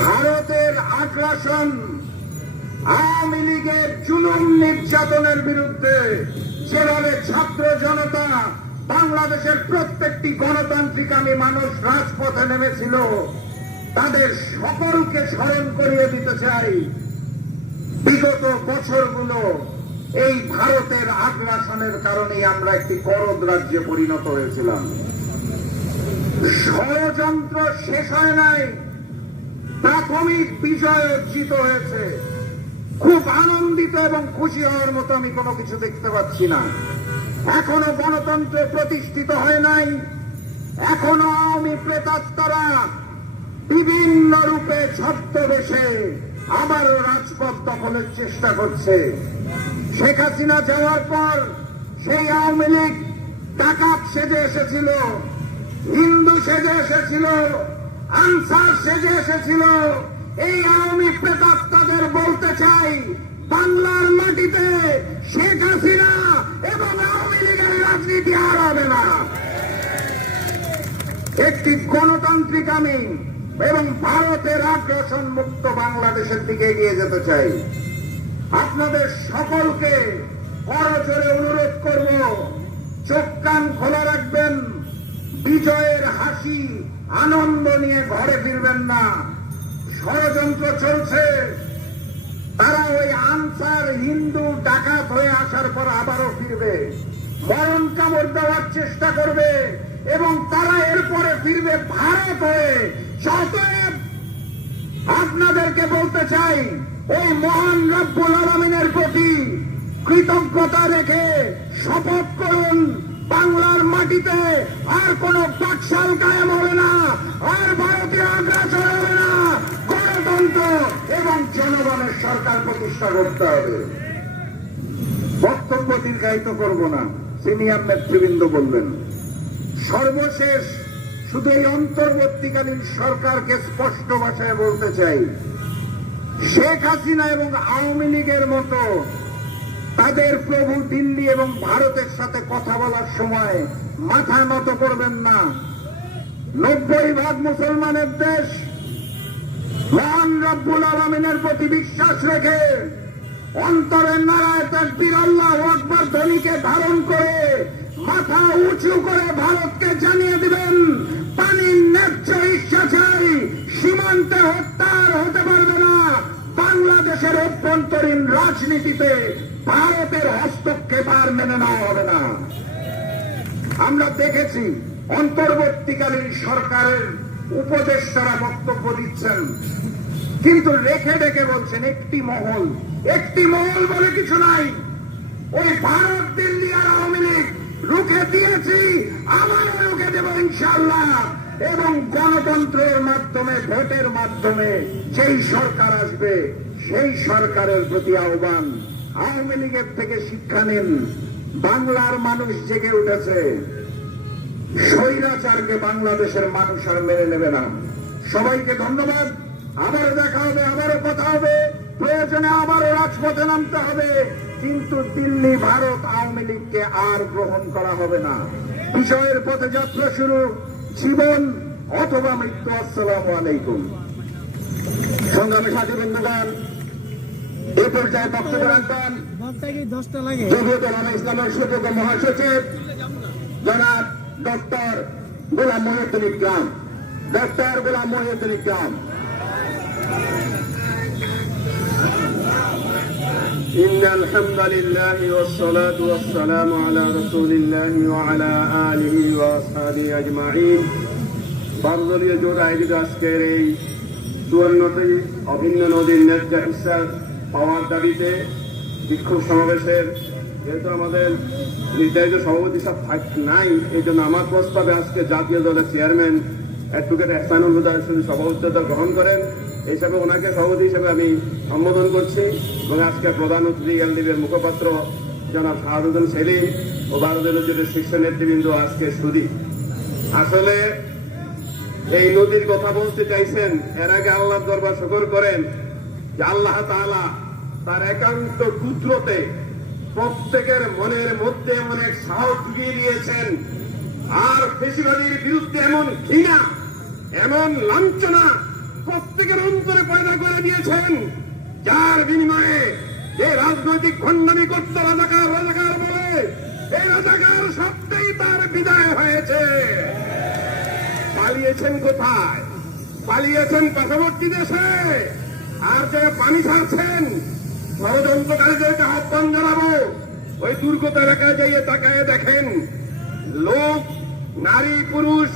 ভারতের আগ্রাসন, আওয়ামী লীগের জুলুম নির্যাতনের বিরুদ্ধে যেভাবে ছাত্র জনতা, বাংলাদেশের প্রত্যেকটি গণতান্ত্রিকামী মানুষ রাজপথে নেমেছিল, তাদের সকলকে স্মরণ করিয়ে দিতে চাই বিগত বছরগুলো এই ভারতের আগ্রাসনের কারণেই আমরা একটি করদ রাজ্যে পরিণত হয়েছিলাম। ষড়যন্ত্র শেষ হয় নাই, প্রাথমিক বিজয় অর্জিত হয়েছে। খুব আনন্দিত এবং খুশি হওয়ার মতো আমি কোনো কিছু দেখতে পাচ্ছি না। এখনো গণতন্ত্র প্রতিষ্ঠিত হয় নাই, এখনো আওয়ামী প্রেতাত্মারা বিভিন্ন রূপে ছদ্মবেশে আবারও রাজপথ দখলের চেষ্টা করছে। শেখ হাসিনা যাওয়ার পর সেই আওয়ামী লীগ ডাকাত সেজে এসেছিল, হিন্দু সেজে এসেছিল, আনসার সেজে এসেছিল। এই আওয়ামী প্রেতাত্মাদের বলতে চাই, বাংলার মাটিতে শেখ হাসিনা এবং আওয়ামী লীগের রাজনীতি আর হবে না। একটি গণতান্ত্রিক আমি এবং ভারতের আগ্রাসন মুক্ত বাংলাদেশের দিকে এগিয়ে যেতে চাই। আপনাদের সকলকে করজোরে অনুরোধ করব, চোখ কান খোলা রাখবেন। বিজয়ের হাসি আনন্দ নিয়ে ঘরে ফিরবেন না। ষড়যন্ত্র চলছে, তারা ওই আনসার হিন্দু ডাকাত হয়ে আসার পর আবারও ফিরবে, মরণ কামড় দেওয়ার চেষ্টা করবে এবং তারা এরপরে ফিরবে ভারত হয়ে। অতএব আপনাদেরকে বলতে চাই, ওই মহান রব্বুল আলামিনের প্রতি কৃতজ্ঞতা রেখে শপথ করুন, বাংলার মাটিতে আর কোন বাকশাল কায়েম হবে না, আর ভারতীয় আগ্রাসন হবে না। গণতন্ত্র এবং জনগণের সরকার প্রতিষ্ঠা করতে হবে। বক্তব্য দীর্ঘায়িত করব না, সিনিয়র নেতৃবৃন্দ বলবেন। সর্বশেষ শুধু এই অন্তর্বর্তীকালীন সরকারকে স্পষ্ট ভাষায় বলতে চাই, শেখ হাসিনা এবং আওয়ামী লীগের মতো তাদের প্রভু দিল্লি এবং ভারতের সাথে কথা বলার সময় মাথা নত করবেন না। 90% মুসলমানের দেশ, মহান রব্বুল আলামিনের প্রতি বিশ্বাস রেখে অন্তরের নারায় তাকবীর আল্লাহু আকবার ধ্বনিকে ধারণ করে মাথা উঁচু করে ভারতকে জানিয়ে দিবেন, পানির ন্যায্য ইচ্ছা চাই, সীমান্তে হত্যা আর হতে পারবে না। বাংলাদেশের অভ্যন্তরীণ রাজনীতিতে ভারতের হস্তক্ষেপ আর মেনে নেওয়া হবে না। আমরা দেখেছি অন্তর্বর্তীকালীন সরকারের উপদেষ্টারা বক্তব্য দিচ্ছেন, কিন্তু রেখে রেখে বলছেন একটি মহল বলে কিছু নাই। ওই ভারত, দিল্লি আর আওয়ামী লীগ রুখে দিয়েছি, আবারও রুখে দেব ইনশাআল্লাহ। এবং গণতন্ত্রের মাধ্যমে, ভোটের মাধ্যমে যেই সরকার আসবে, সেই সরকারের প্রতি আহ্বান, আওয়ামী লীগের থেকে শিক্ষা নিন। বাংলার মানুষ জেগে উঠেছে, স্বৈরাচারকে বাংলাদেশের মানুষ আর মেনে নেবে না। সবাইকে ধন্যবাদ। আবারও দেখা হবে, আবারও কথা হবে, প্রয়োজনে আবারও রাজপথে নামতে হবে। কিন্তু দিল্লি ভারত আওয়ামী লীগকে আর গ্রহণ করা হবে না। বিষয়ের পথে যাত্রা শুরু, জীবন অথবা মৃত্যু। আসসালামু আলাইকুম। সংগ্রামী সাথী বন্ধুগণ, এ পর্যায়ে বক্তব্য রাখবেন বাচ্চাকে 10টা লাগে জমিয়তুল উলামা ইসলামের সুযোগ্য মহাসচিব জনাব ডক্টর গোলাম মহিউদ্দিন ইকরাম। ডক্টর গোলাম মহিউদ্দিন ইকরাম। إن الحمد لله والصلاة والسلام على رسول الله وعلى آله وأصحابه أجمعين। বারদলীয় জোট আয়োজিত আজকের এই 54টি অভিন্ন নদীর ন্যায্য হিস্সা পাওয়ার দাবিতে বিক্ষোভ সমাবেশের যেহেতু আমাদের নির্ধারিত সভাপতি সব নাই, এই জন্য আমার প্রস্তাবে আজকে জাতীয় দলের চেয়ারম্যান অ্যাডভোকেট এহসানুল হুদা সভাপতিত্ব গ্রহণ করেন। এই হিসাবে ওনাকে সভাপতি হিসেবে আমি সম্বোধন করছি এবং আজকে প্রধান অতিথি এলডিবির মুখপাত্র জনাব শাহাদুদ্দিন সেলিম ও ভারতের নদীর শীর্ষ নেতৃবৃন্দ আজকে সুদী। আসলে এই নদীর কথা বলতে চাইছেন, এর আগে আল্লাহর দরবার শুকর করেন যে আল্লাহ তাআলা তার একান্ত কুদরতে প্রত্যেকের মনের মধ্যে এমন এক সাহস জুগিয়ে দিয়েছেন, আর ফেসিবাদীর বিরুদ্ধে এমন ঘৃণা, এমন লাঞ্ছনা প্রত্যেকের অন্তরে পয়দা করে দিয়েছেন, যার বিনিময়ে যে রাজনৈতিক ভণ্ডামি করতে রাজাকার রাজাকার বলে এই রাজাকার সত্যিই তার বিদায় হয়েছে। পালিয়েছেন কোথায়? পালিয়েছেন পার্শ্ববর্তী দেশে। আর যে পানি ছাড়ছেন, ষড়যন্ত্রকারীদেরকে আহ্বান জানাবো, ওই দুর্গত এলাকায় যাইয়ে তাকায় দেখেন লোক, নারী, পুরুষ,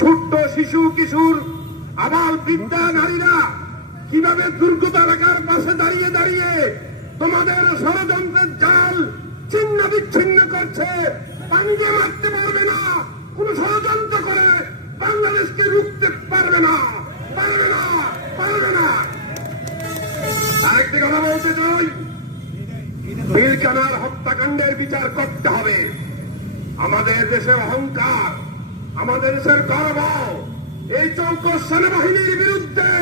ছোট্ট শিশু, কিশোর, আবাল বৃদ্ধা নারীরা কিভাবে দুর্গত এলাকার পাশে দাঁড়িয়ে দাঁড়িয়ে তোমাদের ষড়যন্ত্রের জাল ছিন্ন বিচ্ছিন্ন করছে। পানিকে মারতে পারবে না, কোন ষড়যন্ত্র করে বাংলাদেশকে রুখতে পারবে না, পারবে না, পারবে না। আরেকটি কথা বলতে চাই, পিলখানার হত্যাকাণ্ডের বিচার করতে হবে। আমাদের দেশের অহংকার, আমাদের দেশের গর্ব, এই চৌকস সেনাবাহিনীর বিরুদ্ধে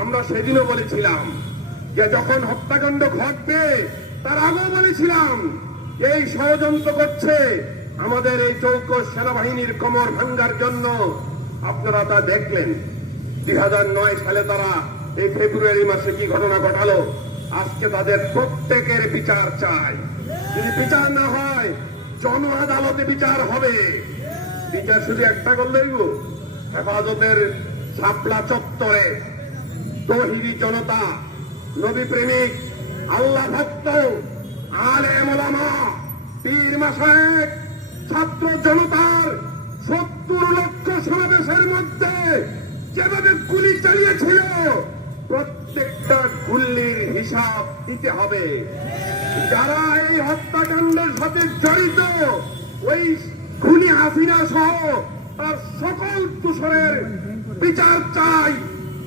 আমরা সেদিনও বলেছিলাম যে যখন হত্যাকাণ্ড ঘটবে তার আগেও বলেছিলাম এই ষড়যন্ত্র করছে আমাদের এই চৌকস সেনাবাহিনীর কোমর ভাঙ্গার জন্য। আপনারা তা দেখলেন 2009 সালে তারা এই ফেব্রুয়ারি মাসে কি ঘটনা ঘটালো। আজকে তাদের প্রত্যেকের বিচার চাই। যদি বিচার না হয় জন আদালতে বিচার হবে। বিচার শুধু একটা করলেই হেফাজতের শাপলা চত্বরে তৌহিদি জনতা, নবী প্রেমিক, আল্লাহ ভক্ত, আলেম ওলামা, পীর মাশায়েখ, ছাত্র জনতার 70 লক্ষ সমাবেশের মধ্যে যেভাবে গুলি চালিয়েছিল প্রত্যেকটা গুলির হিসাব দিতে হবে। যারা এই হত্যাকাণ্ডের সাথে জড়িত, ওই খুনি হাসিনা সহ তার সকল দোষরের বিচার চাই,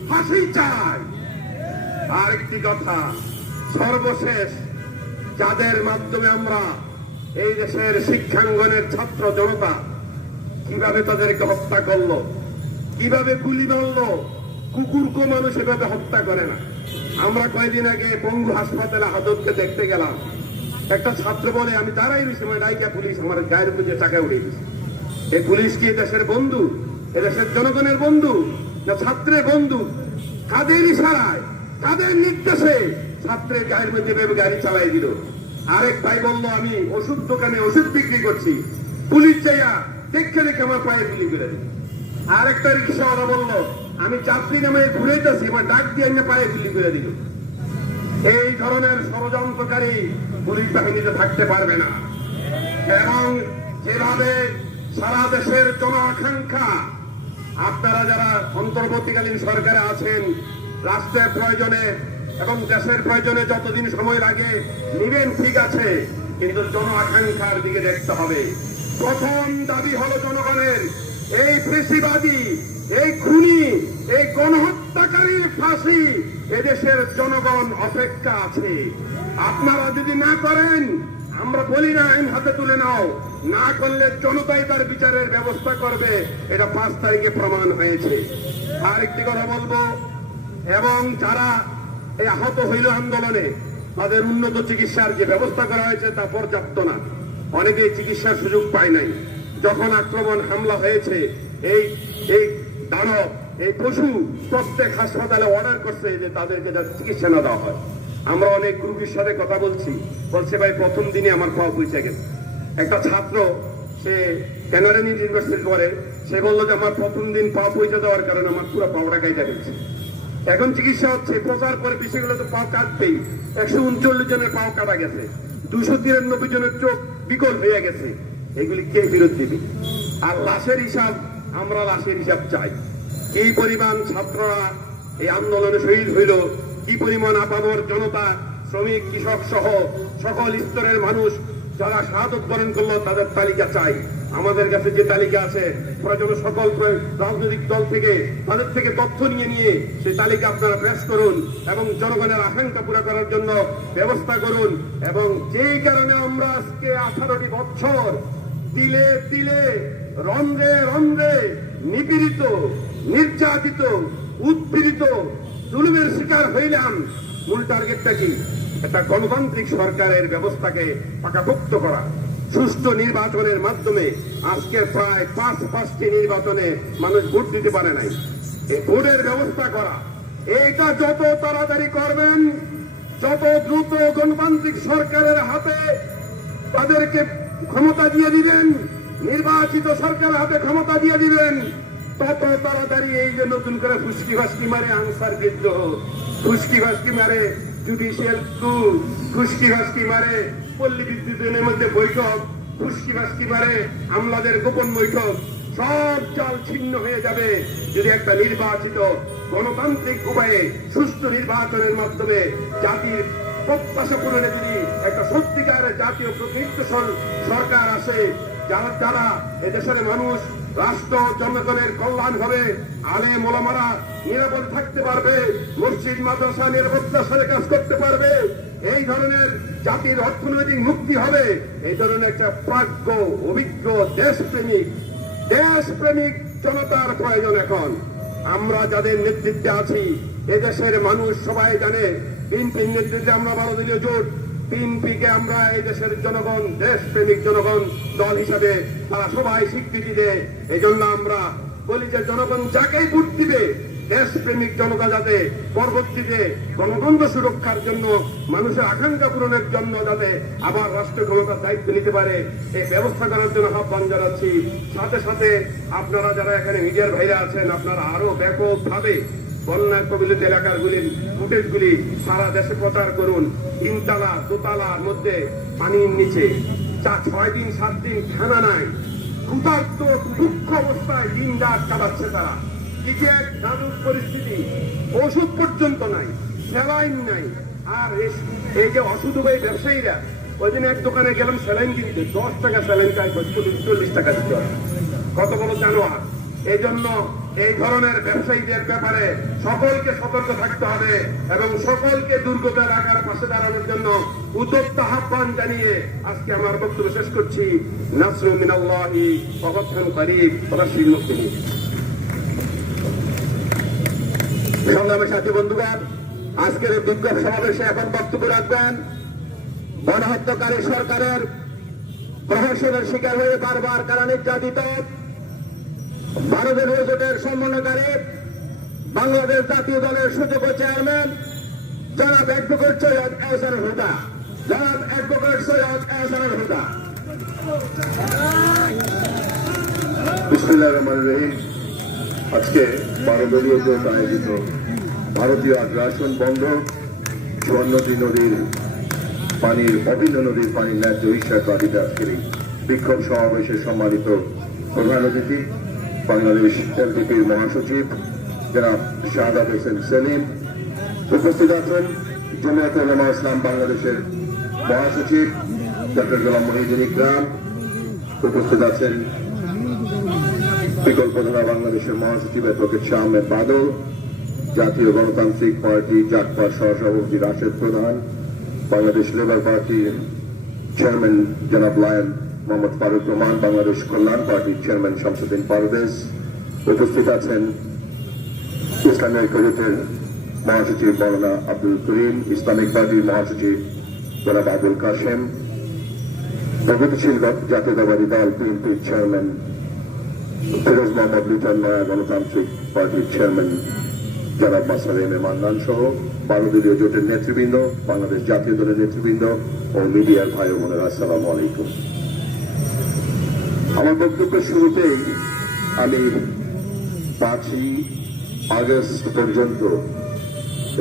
ফাঁসি চাই। আরেকটি কথা, সর্বশেষ যাদের মাধ্যমে আমরা এই দেশের শিক্ষাঙ্গনের ছাত্র জনতা কিভাবে তাদেরকে হত্যা করলো, কিভাবে গুলি মারলো, কুকুরকে মানুষ এভাবে হত্যা করে না। আমরা কয়েকদিন আগে পঙ্গু হাসপাতালে হাজতকে দেখতে গেলাম। একটা ছাত্র বলে আমি দাঁড়াই রয়েছি, মানে ডাইকা পুলিশ আমার গায়ের উপর টাকা উড়িয়ে দিচ্ছে। এই পুলিশ কি দেশের বন্ধু, এদেশের জনগণের বন্ধু না ছাত্রের বন্ধু? কাদের ইশারায়, কাদের নির্দেশে ছাত্রের গায়ের মধ্যে গাড়ি চালাই দিল? আরেক ভাই বলল আমি ওষুধ দোকানে ওষুধ বিক্রি করছি, পুলিশ যাইয়া দেখে দেখে আমার পায়ে গুলি করে দিল। আরেকটা রিক্সাওয়ালা বলল আমি যাত্রী নামে ঘুরেছি, আমার ডাক দিয়ে এনে পায়ে গুলি করে দিল। এই ধরনের ষড়যন্ত্রকারী পুলিশ বাহিনীতে থাকতে পারবে না। এবং যেভাবে সারা দেশের জন আকাঙ্ক্ষা, আপনারা যারা অন্তর্বর্তীকালীন সরকারে আছেন, রাষ্ট্রের প্রয়োজনে এবং দেশের প্রয়োজনে যতদিন সময় লাগে নিবেন, ঠিক আছে, কিন্তু জন আকাঙ্ক্ষার দিকে দেখতে হবে। প্রথম দাবি হলো জনগণের এই ফেসিবাদী, এই খুনি, এই গণহত্যাকারীর ফাঁসি এদেশের জনগণ অপেক্ষা আছে। আপনারা যদি না করেন, আমরা বলি না আইন হাতে তুলে নাও, না করলে জনতাই তার বিচারের ব্যবস্থা করবে। এটা 5 তারিখে প্রমাণ হয়েছে। আরেকটি কথা বলবো, এবং যারা এই আহত হইল আন্দোলনে, তাদের উন্নত চিকিৎসার যে ব্যবস্থা করা হয়েছে তা পর্যাপ্ত না। অনেকেই চিকিৎসার সুযোগ পায় নাই। যখন আক্রমণ হামলা হয়েছে, এই এই দানব, এই পশু প্রত্যেক হাসপাতালে অর্ডার করছে যে তাদেরকে যাতে চিকিৎসা না দেওয়া হয়। আমরা অনেক রোগীর সাথে কথা বলছে ভাই প্রথম দিনে আমার পাওয়া পৌঁছে গেছে। একটা ছাত্র, সে ক্যানাডিয়ান ইউনিভার্সিটি করে, সে বললো যে আমার প্রথম দিন পা পৌঁছে দেওয়ার কারণে আমার পুরো পাওয়াটা কেটে গেছে। এখন চিকিৎসা হচ্ছে, প্রচার করে বিষয়গুলো তো পা কাটবেই। 139 জনের পাও কাটা গেছে, 293 জনের চোখ বিকল হয়ে গেছে। এগুলি কে ফেরত দিবে? আর লাশের হিসাব, আমরা লাশের হিসাব চাই। কি পরিমাণ ছাত্ররা এই আন্দোলনে শহীদ হইল, কি পরিমাণ আপামর জনতা, শ্রমিক, কৃষক সহ সকল স্তরের মানুষ যারা শাহাদত বরণ করলো তাদের তালিকা চাই। আমাদের কাছে যে তালিকা আছে, প্রয়োজন সকল রাজনৈতিক দল থেকে তাদের থেকে তথ্য নিয়ে সেই তালিকা আপনারা পেশ করুন এবং জনগণের আকাঙ্ক্ষা পুরো করার জন্য ব্যবস্থা করুন। এবং যেই কারণে আমরা আজকে 18টি বছর তিলে তিলে, রন্ধ্রে রন্ধ্রে নিপীড়িত, নির্যাতিত, উৎপীড়িত, জুলুমের শিকার হইলাম, মূল টার্গেটটা কি? একটা গণতান্ত্রিক সরকারের ব্যবস্থাকে পাকাপোক্ত করা, সুষ্ঠু নির্বাচনের মাধ্যমে। আজকে প্রায় 5টি নির্বাচনে মানুষ ভোট দিতে পারে নাই। এই ভোটের ব্যবস্থা করা, এইটা যত তাড়াতাড়ি করবেন, যত দ্রুত গণতান্ত্রিক সরকারের হাতে তাদেরকে ক্ষমতা দিয়ে দিবেন, নির্বাচিত সরকারের হাতে ক্ষমতা দিয়ে দিবেন, তত তাড়াতাড়ি এই যে নতুন করে ফুসকি ফাসকি মারে আনসার বিদ্রোহ, ফুসকি ফাসকি মারে জুডিশিয়াল ক্যু, ফুসকি ফাসকি মারে পল্লী বিদ্যুতের মধ্যে বৈঠক, ফুসকি ফাসকি মারে আমলাদের গোপন বৈঠক, সব চাল ছিন্ন হয়ে যাবে যদি একটা নির্বাচিত গণতান্ত্রিক উপায়ে সুষ্ঠু নির্বাচনের মাধ্যমে জাতির প্রত্যাশা পূরণে যদি একটা সত্যিকারের জাতীয় প্রতিনিধিত্বশীল সরকার আসে, যারা এদেশের মানুষ, রাষ্ট্র, জনগণের কল্যাণ হবে, আলেম ওলামারা নিরাপদ থাকতে পারবে, মসজিদ মাদ্রাসা নিরাপত্তার সাথে কাজ করতে পারবে, এই ধরনের জাতির অর্থনৈতিক মুক্তি হবে, এই ধরনের একটা প্রাজ্ঞ, অভিজ্ঞ, দেশপ্রেমিক জনতার প্রয়োজন। এখন আমরা যাদের নেতৃত্বে আছি, এদেশের মানুষ সবাই জানে, বিএনপির নেতৃত্বে আমরা 12 দলীয় জোট, বিএনপিকে আমরা এই দেশের জনগণ, দেশপ্রেমিক জনগণ দল হিসাবে তারা সবাই স্বীকৃতি দেয়। এই জন্য আমরা বলি যে জনগণ যাকেই ভোট দিবে, দেশপ্রেমিক জনতা যাতে পরবর্তীতে গণতন্ত্র সুরক্ষার জন্য, মানুষের আকাঙ্ক্ষা পূরণের জন্য যাতে আবার রাষ্ট্র ক্ষমতার দায়িত্ব নিতে পারে, এই ব্যবস্থা করার জন্য আহ্বান জানাচ্ছি। সাথে সাথে আপনারা যারা এখানে মিডিয়ার ভাইরা আছেন, আপনারা আরো ব্যাপকভাবে বন্যা কবলিত এলাকাগুলির ফুটেজগুলি সারা দেশে প্রচার করুন। 3 তলা 2 তলার মধ্যে পানির নিচে 6 দিন 7 দিন খানা নাই, ক্ষুধার্ত দুঃখ অবস্থায় দিন রাত কাটাচ্ছে তারা। কি যে এক নাজুক পরিস্থিতি, ওষুধ পর্যন্ত নাই, স্যালাইন নাই। আর এই যে অসুধবাহী ব্যবসায়ীরা, ওই দিন এক দোকানে গেলাম স্যালাইন কিনতে, 10 টাকা স্যালাইন চাই, 40 টাকা দিতে হয়। কত বড় জানোয়ার! এই জন্য এই ধরনের ব্যবসায়ীদের ব্যাপারে সকলকে সতর্ক থাকতে হবে এবং সকলকে দুর্গত এলাকার পাশে দাঁড়ানোর জন্য উদ্যোক্তা আহ্বান জানিয়ে আজকে আমার বক্তব্য শেষ করছি। নাসরুম মিনাল্লাহি ওয়া ফাতহুন করিব ওয়া বাশশিরিল মুমিনিন। সংগ্রামী সাথী বন্ধুগণ, আজকের এই বিক্ষোভ সমাবেশে এখন বক্তব্য রাখবেন গণহত্যাকারী সরকারের প্রহসনের শিকার হয়ে বারবার কারা নির্যাতিত 12 দলীয় জোটের সমন্বয়কারী বাংলাদেশ জাতীয় দলের সুযোগ্য চেয়ারম্যান জনাব অ্যাডভোকেট সৈয়দ এহসানুল হুদা। জনাব অ্যাডভোকেট সৈয়দ এহসানুল হুদা। বিসমিল্লাহির রহমানির রহিম। আজকে 12 দলীয় জোট আয়োজিত ভারতীয় আগ্রাসন বন্ধ, সুবর্ণী নদীর পানির, অভিন্ন নদীর পানির ন্যায্য হিসাব দাবিতে আজকের এই বিক্ষোভ সমাবেশে সম্মানিত প্রধান অতিথি বাংলাদেশ এলডিপির মহাসচিব জনাব শাহাদাত হোসেন সেলিম, উপস্থিত আছেন জমিয়ত উলামা ইসলাম বাংলাদেশের মহাসচিব ডক্টর গোলাম মহিউদ্দিন ইকরাম, উপস্থিত আছেন বিকল্প ধারা বাংলাদেশের মহাসচিব অ্যাডভোকেট শাহ আহমেদ বাদল, জাতীয় গণতান্ত্রিক পার্টি জাকপার সহসভাপতি রাশেদ প্রধান, বাংলাদেশ লেবার পার্টির চেয়ারম্যান জনাব লায়ন মোহাম্মদ ফারুক রহমান, বাংলাদেশ কল্যাণ পার্টির চেয়ারম্যান শামসুদ্দিন পারভেজ, উপস্থিত আছেন ইসলামী ঐক্যজোটের মহাসচিব মৌলানা আব্দুল করিম, ইসলামিক পার্টির মহাসচিব জনাব আবুল কাশেম, প্রগতিশীল জাতীয়তাবাদী দল বিএনপির চেয়ারম্যান ফিরোজ মোহাম্মদ লিটন, নয়া গণতান্ত্রিক পার্টির চেয়ারম্যান জনাব মাসার এম এ মান্নান সহ 12 দলীয় জোটের নেতৃবৃন্দ, বাংলাদেশ জাতীয় দলের নেতৃবৃন্দ ও মিডিয়ার ভাই ও বোনেরা, আসসালামু আলাইকুম। আমার বক্তব্যের শুরুতেই আমি 5ই আগস্ট পর্যন্ত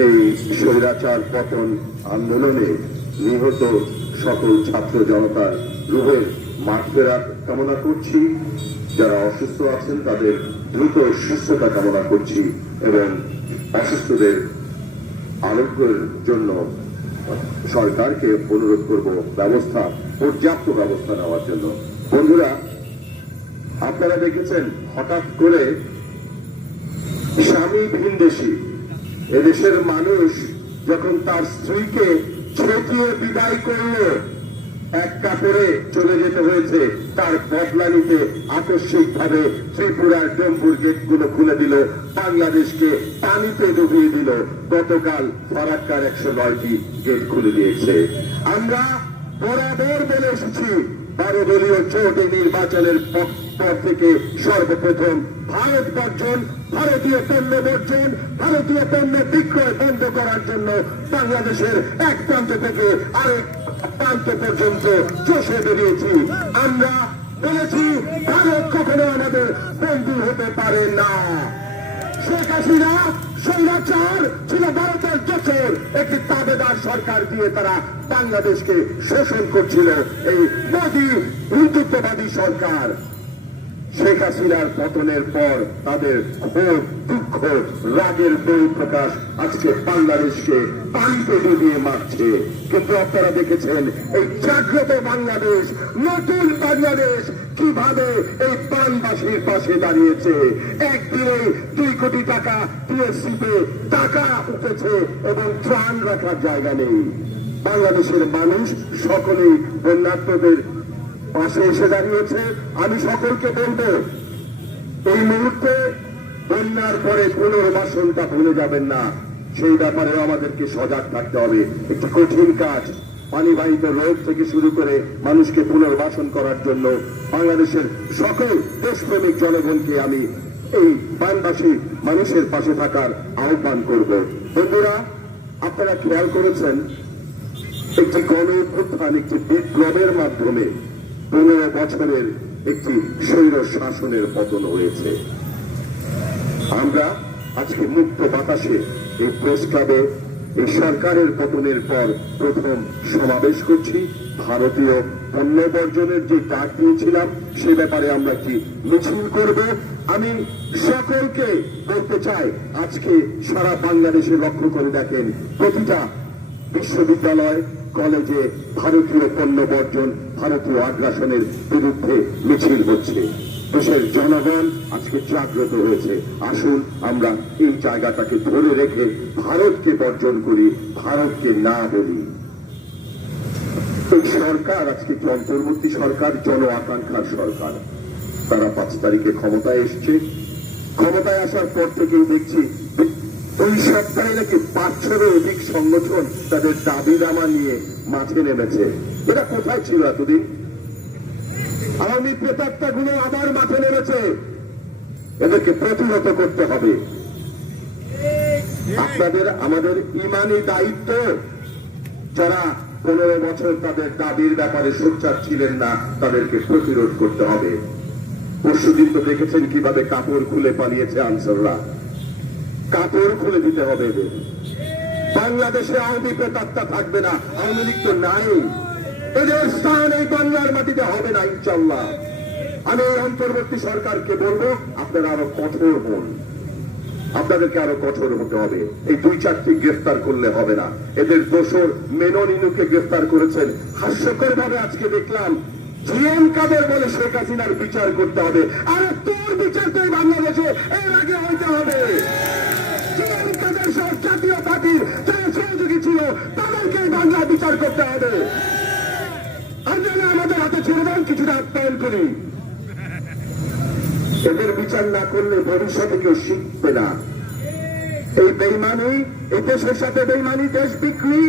এই স্বৈরাচার পতন আন্দোলনে নিহত সকল ছাত্র জনতার রুহের মাগফিরাত কামনা করছি। যারা অসুস্থ আছেন তাদের দ্রুত সুস্থতা কামনা করছি এবং অসুস্থদের আরোগ্যের জন্য সরকারকে অনুরোধ করব পর্যাপ্ত ব্যবস্থা নেওয়ার জন্য। বন্ধুরা, আপনারা দেখেছেন হঠাৎ করে স্বামী ভিনদেশী এদেশের মানুষ যখন তার স্ত্রীকে ছেটিয়ে বিদায় করলো, এক কাপড়ে চলে যেতে হয়েছে, তার বদলা নিতে আকস্মিকভাবে ত্রিপুরার ডম্বুর গেটগুলো খুলে দিল, বাংলাদেশকে পানিতে ডুবিয়ে দিল। গতকাল ফারাক্কার 109টি গেট খুলে দিয়েছে। আমরা বরাবর বলে এসেছি 12 দলীয় জোট নির্বাচনের পর থেকে সর্বপ্রথম ভারত বর্জন, ভারতীয় পণ্য বর্জন, ভারতীয় পণ্য বিক্রয় বন্ধ করার জন্য বাংলাদেশের এক প্রান্ত থেকে আরেক প্রান্ত পর্যন্ত চষে বেরিয়েছি। আমরা বলেছি ভারত কখনো আমাদের বন্ধু হতে পারে না। শেখ হাসিনা স্বৈরাচার ছিল, ভারতের দোসর একটি তাবেদার সরকার দিয়ে তারা বাংলাদেশকে শোষণ করছিল। এই মোদী হিন্দুত্ববাদী সরকার শেখ হাসিনার পতনের পর তাদের ক্ষোভ, দুঃখ, রাগের বহিঃপ্রকাশ আজকে বাংলাদেশকে পানিতে ডুবিয়ে মারছে। কিন্তু আপনারা দেখেছেন এই জাগ্রত বাংলাদেশ, নতুন বাংলাদেশ কিভাবে এই প্রাণবাসীর পাশে দাঁড়িয়েছে। একদিনে 2 কোটি টাকা টিএসসিতে টাকা উঠেছে এবং ত্রাণ রাখার জায়গা নেই। বাংলাদেশের মানুষ সকলেই বন্যার্তদের পাশে এসে দাঁড়িয়েছে। আমি সকলকে বলবো, এই মুহূর্তে বন্যার পরে পুনর্বাসনটা ভুলে যাবেন না, সেই ব্যাপারে আমাদেরকে সজাগ থাকতে হবে। একটি কঠিন কাজ, পানিবাহিত রোগ থেকে শুরু করে মানুষকে পুনর্বাসন করার জন্য বাংলাদেশের সকল দেশপ্রেমিক জনগণকে আমি এই বানবাসী মানুষের পাশে থাকার আহ্বান করব। বন্ধুরা, আপনারা খেয়াল করেছেন একটি গণ অভ্যুত্থান, একটি বিপ্লবের মাধ্যমে 15 বছরের একটি স্বৈর শাসনের পতন হয়েছে। আমরা আজকে মুক্ত বাতাসে এই প্রেস ক্লাবে এই সরকারের পতনের পর প্রথম সমাবেশ করছি। ভারতীয় পণ্য বর্জনের যে ডাক দিয়েছিলাম সে ব্যাপারে আমরা কি মিছিল করব। আমি সকলকে বলতে চাই, আজকে সারা বাংলাদেশে লক্ষ্য করে দেখেন প্রতিটা বিশ্ববিদ্যালয়, কলেজে ভারতীয় পণ্য বর্জন, ভারতীয় আগ্রাসনের বিরুদ্ধে মিছিল হচ্ছে। দেশের জনগণ আজকে জাগ্রত হয়েছে। আসুন আমরা এই জায়গাটাকে ধরে রেখে ভারতকে বর্জন করি, ভারতকে না বলি। এই সরকার আজকে একটি অন্তর্বর্তী সরকার, জন আকাঙ্ক্ষার সরকার। তারা 5 তারিখে ক্ষমতায় এসছে। ক্ষমতায় আসার পর থেকেই দেখছি ওই সপ্তাহে নাকি 500-এর অধিক সংগঠন তাদের দাবি দামা নিয়ে মাঠে নেমেছে। এরা কোথায় ছিল এতদিন? আওয়ামী প্রেতাত্মাগুলো আবার মাঠে নেমেছে। এদেরকে প্রতিহত করতে হবে। আপনাদের আমাদের ইমানি দায়িত্ব, যারা 15 বছর তাদের দাবির ব্যাপারে সোচ্চার ছিলেন না তাদেরকে প্রতিরোধ করতে হবে। পরশুদিন তো দেখেছেন কিভাবে কাপড় খুলে পালিয়েছে আনসাররা। কাপড় খুলে দিতে হবে এদের। বাংলাদেশে আওয়ামী প্রেতাত্মা থাকবে না, আওয়ামী লীগ তো নাই। এদের স্থান এই বাংলার মাটিতে হবে না ইনশাল্লাহ। আমি এই অন্তর্বর্তী সরকারকে বলবো, আপনারা আরো কঠোর হন, আপনাদেরকে আরো কঠোর হতে হবে। এই 2-4টি গ্রেফতার করলে হবে না। এদের দোষর মেনন ইনুকে গ্রেফতার করেছেন। হাস্যকর ভাবে আজকে দেখলাম জিএম কাদের বলে শেখ হাসিনার বিচার করতে হবে। আরে তোর বিচার তো বাংলাদেশে এর আগে হইতে হবে। জিএম কাদের সব জাতীয় পার্টির যারা সহযোগী ছিল তাদেরকে বাংলা বিচার করতে হবে। আর যেন আমাদের হাতে ছেড়ে দেন, কিছুটা আপ্যায়ন করি। এদের বিচার না করলে ভবিষ্যতে কেউ শিখবে না। এই বেইমানি, এই দেশের সাথে বেইমানি, দেশ বিক্রি,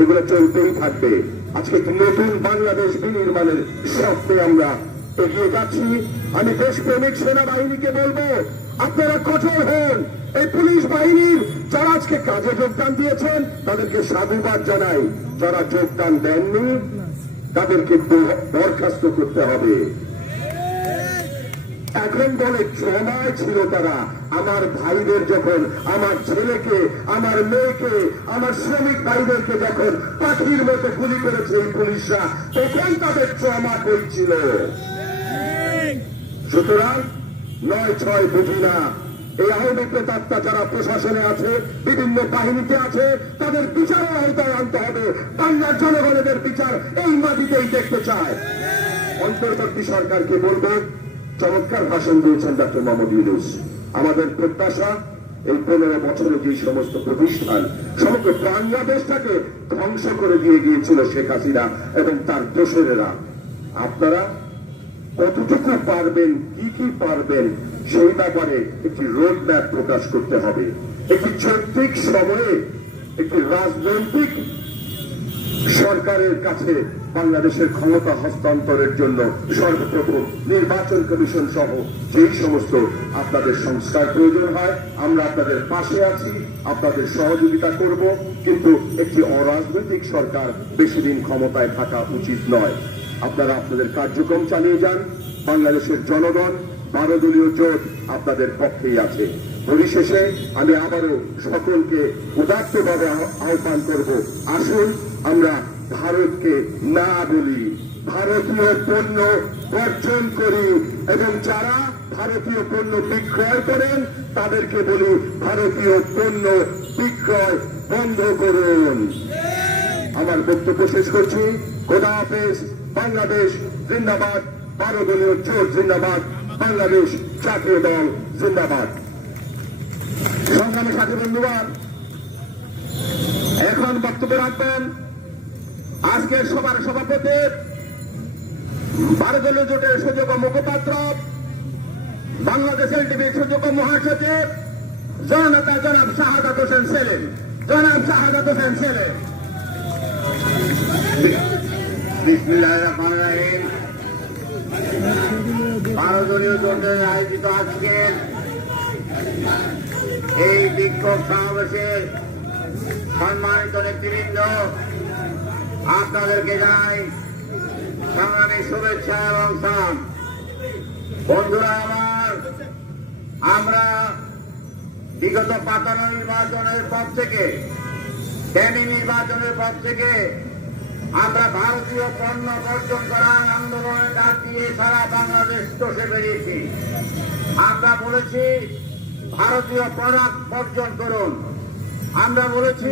এগুলো চলতেই থাকবে। আজকে একটি নতুন বাংলাদেশ বিনির্মাণের স্বপ্নে আমরা এগিয়ে যাচ্ছি। আমি দেশপ্রেমিক সেনাবাহিনীকে বলবো, আপনারা কঠোর হন। এই পুলিশ বাহিনীর যারা আজকে কাজে যোগদান দিয়েছেন তাদেরকে সাধুবাদ জানাই, যারা যোগদান দেননি তাদেরকে বরখাস্ত করতে হবে। এখন বলে জমায় ছিল তারা, আমার ভাইদের যখন, আমার ছেলেকে, আমার মেয়েকে, আমার শ্রমিক ভাইদেরকে যখন পাখির মতো গুলি করেছে এই পুলিশরা, তখন তাদের জমা হয়েছিল। সুতরাং ৯-৬ বুঝি না, এই আওয়ামী প্রেতাত্মা যারা প্রশাসনে আছে, বিভিন্ন বাহিনীতে আছে, তাদের বিচারের আওতায় আনতে হবে। বাংলার জনগণের বিচার এই মাটিতেই দেখতে চায়। অন্তর্বর্তী সরকারকে বলবো, চমৎকার ভাষণ দিয়েছেন ডক্টর মোহাম্মদ ইউনূস। আমাদের প্রত্যাশা এই 15 বছরে যে সমস্ত প্রতিষ্ঠান সমগ্র বাংলাদেশটাকে ধ্বংস করে দিয়ে গিয়েছিল শেখ হাসিনা এবং তার দোসরেরা, আপনারা কতটুকু পারবেন, কি কি পারবেন, সেই ব্যাপারে একটি রোড ম্যাপ প্রকাশ করতে হবে। একটি যৌক্তিক সময়ে একটি রাজনৈতিক সরকারের কাছে বাংলাদেশের ক্ষমতা হস্তান্তরের জন্য সর্বপ্রথম নির্বাচন কমিশন সহ যেই সমস্ত আপনাদের সংস্কার প্রয়োজন হয়, আমরা আপনাদের পাশে আছি, আপনাদের সহযোগিতা করব। কিন্তু একটি অরাজনৈতিক সরকার বেশি দিন ক্ষমতায় থাকা উচিত নয়। আপনারা আপনাদের কার্যক্রম চালিয়ে যান। বাংলাদেশের জনগণ 12 দলীয় জোট আপনাদের পক্ষেই আছে। পরিশেষে আমি আবারও সকলকে উদাত্তভাবে আহ্বান করব, আসুন আমরা ভারতকে না বলি, ভারতীয় পণ্য বর্জন করি, এবং যারা ভারতীয় পণ্য বিক্রয় করেন তাদেরকে বলি ভারতীয় পণ্য বিক্রয় বন্ধ করুন। আমার বক্তব্য শেষ করছি। খোদা হাফেজ। বাংলাদেশ জিন্দাবাদ। 12 দলীয় জোট জিন্দাবাদ। বাংলাদেশ জাতীয় দল জিন্দাবাদ। সংগ্রামী সাথী বন্ধুগণ, এখন বক্তব্য রাখবেন আজকের সভার সভাপতি, 12 দলীয় জোটের সুযোগ্য মুখপাত্র, বাংলাদেশ এলটিভির সুযোগ্য মহাসচিব জননেতা জনাব শাহাদাত হোসেন সেলিম। জনাব শাহাদাত হোসেন সেলিম। বিসমিল্লাহির রহমানির রহিম। 12 দলীয় জোটের আয়োজিত আজকের এই বিক্ষোভ সমাবেশের সম্মানিত নেতৃবৃন্দ, আপনাদেরকে জানাই সংগ্রামী শুভেচ্ছা এবং সালাম। বন্ধুরা আমার, আমরা বিগত ৫৫ নির্বাচনের পর থেকে, ড্যামি নির্বাচনের পর থেকে আমরা ভারতীয় পণ্য বর্জন করার আন্দোলনের ডাক দিয়ে সারা বাংলাদেশ চষে বেরিয়েছি। আমরা বলেছি ভারতীয় প্রোডাক্ট বর্জন করুন। আমরা বলেছি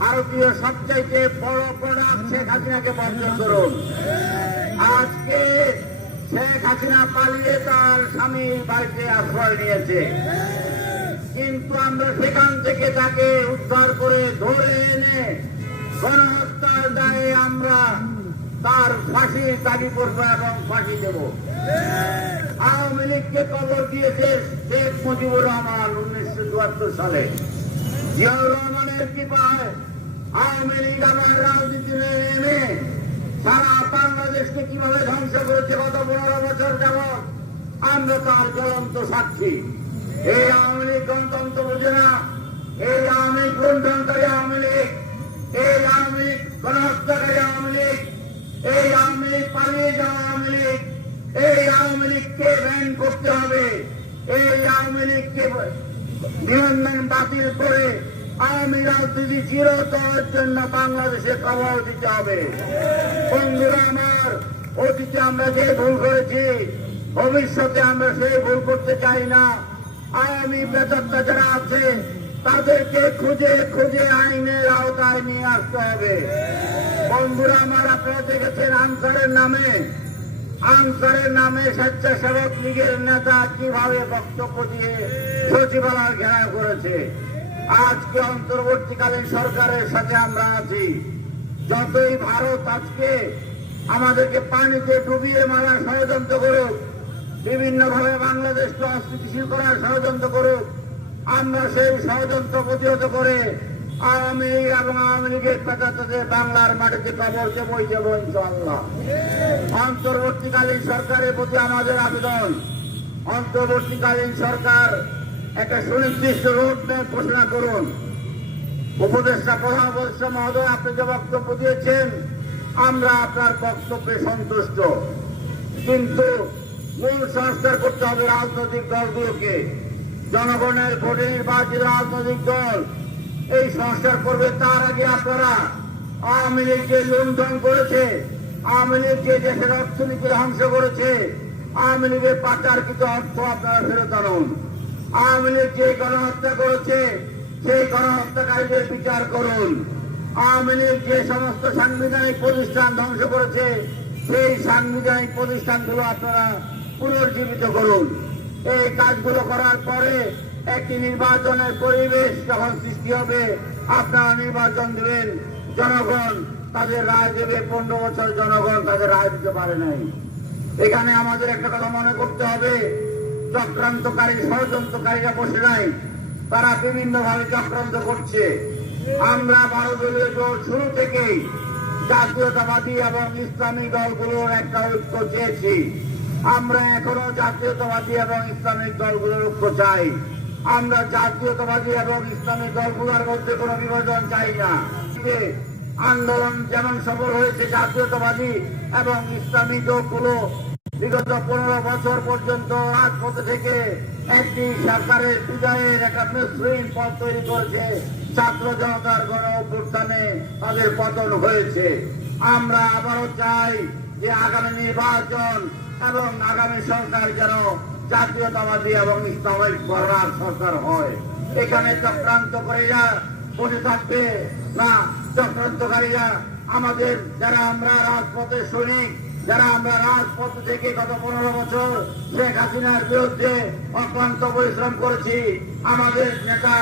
ভারতীয় সবচাইতে বড় প্রোডাক্ট শেখ হাসিনাকে বর্জন করুন। আজকে শেখ হাসিনা পালিয়ে তার স্বামীর বাড়িতে আশ্রয় নিয়েছে, কিন্তু আমরা সেখান থেকে তাকে উদ্ধার করে ধরে এনে গণহত্যার দায়ে আমরা তার ফাঁসির দাবি করবো এবং ফাঁসি দেব। আওয়ামী লীগকে কবর দিয়েছে শেখ মুজিবুর রহমান 1974 সালে। জিয়াউর রহমানের কৃপায় আওয়ামী লীগ আবার রাজনীতিতে নেমে সারা বাংলাদেশকে কিভাবে ধ্বংস করেছে গত 15 বছর যাবৎ আমরা তার জ্বলন্ত সাক্ষী। এই আওয়ামী লীগ গণতন্ত্র বোঝে না, এই আওয়ামী লীগ লুণ্ঠনকারী আওয়ামী লীগ, এই আওয়ামী লীগ গণহত্যাকারী আওয়ামী লীগ, এই আওয়ামী লীগ পালিয়ে যাওয়া আওয়ামী লীগ, এই আওয়ামী লীগকে ব্যান করতে হবে। এই আওয়ামী লীগকে নিবন্ধন বাতিল করে আওয়ামী রাজনীতি চিরতরের জন্য বাংলাদেশে কবর দিতে হবে। বন্ধুরা আমার, অতীতে আমরা যে ভুল করেছি ভবিষ্যতে আমরা সেই ভুল করতে চাই না। আওয়ামী প্রেতাত্মা যারা আছে তাদেরকে খুঁজে খুঁজে আইনের আওতায় নিয়ে আসতে হবে। বন্ধুরা আমার, আপনারা দেখেছেন আনসারের নামে স্বেচ্ছাসেবক লীগের নেতা কিভাবে বক্তব্য দিয়ে সচিবালয় ঘেরাও করেছে। আজকে অন্তর্বর্তীকালীন সরকারের সাথে আমরা আছি। যতই ভারত আজকে আমাদেরকে পানিতে ডুবিয়ে মারার ষড়যন্ত্র করুক, বিভিন্নভাবে বাংলাদেশকে অস্থিতিশীল করার ষড়যন্ত্র করুক, আমরা সেই ষড়যন্ত্র প্রতিহত করে আওয়ামী লীগ এবং আওয়ামী লীগের পেতাদের বাংলার মাটিতে কবর দেবই দেব ইনশাআল্লাহ। অন্তর্বর্তীকালীন সরকারের প্রতি আমাদের আবেদন, অন্তর্বর্তীকালীন সরকার একটা সুনির্দিষ্ট রোডম্যাপ ঘোষণা করুন। উপদেষ্টা, প্রধান উপদেষ্টা মহোদয়, আপনি যে বক্তব্য দিয়েছেন আমরা আপনার বক্তব্যে সন্তুষ্ট, কিন্তু মূল সংস্কার করতে হবে রাজনৈতিক দলগুলোকে। জনগণের ভোটে নির্বাচিত রাজনৈতিক দল এই সংস্কার করবে। তার আগে আপনারা আওয়ামী লীগ যে লুণ্ঠন করেছে, আওয়ামী লীগ যে দেশের অর্থনীতি ধ্বংস করেছে, আওয়ামী লীগের পাচারকৃত অর্থ আপনারা ফেরত আনুন। আওয়ামী লীগ যে গণহত্যা করেছে সেই গণহত্যাকারীদের বিচার করুন। আওয়ামী লীগ যে সমস্ত সাংবিধানিক প্রতিষ্ঠান ধ্বংস করেছে সেই সাংবিধানিক প্রতিষ্ঠানগুলো আপনারা পুনর্জীবিত করুন। এই কাজগুলো করার পরে একটি নির্বাচনের পরিবেশ যখন সৃষ্টি হবে আপনারা নির্বাচন দেবেন, জনগণ তাদের রায় দেবে। 15 বছর জনগণ তাদের রায় দিতে পারে নাই। এখানে আমাদের একটা কথা মনে করতে হবে, চক্রান্তকারী ষড়যন্ত্রকারীরা বসে নাই, তারা বিভিন্ন ভাবে চক্রান্ত করছে। আমরা 12 দলীয় জোট শুরু থেকেই জাতীয়তাবাদী এবং ইসলামী দলগুলোর একটা ঐক্য চেয়েছি। আমরা এখনো জাতীয়তাবাদী এবং ইসলামিক দলগুলোর ঐক্য চাই। আমরা জাতীয়তাবাদী এবং ইসলামিক দলগুলোর মধ্যে কোনো বিভাজন চাই না। আন্দোলন যেমন সফল হয়েছে, জাতীয়তাবাদী এবং ইসলামী দলগুলো বিগত 15 বছর পর্যন্ত রাজপথে থেকে একটি সরকারের বিদায়ের একটা মসৃণ পথ তৈরি করেছে। ছাত্র জনতার গণ অভ্যুত্থানে তাদের পতন হয়েছে। আমরা আবারও চাই যে আগামী নির্বাচন এবং আগামী সরকার যেন জাতীয়তাবাদী এবং ইসলামিক গণনার সরকার হয়। এখানে চক্রান্তকারীরা বসে থাকবে না। চক্রান্তকারীরা আমাদের যারা আমরা রাজপথের সৈনিক, যারা আমরা রাজপথ থেকে গত 15 বছর শেখ হাসিনার বিরুদ্ধে অক্লান্ত পরিশ্রম করেছি, আমাদের নেতা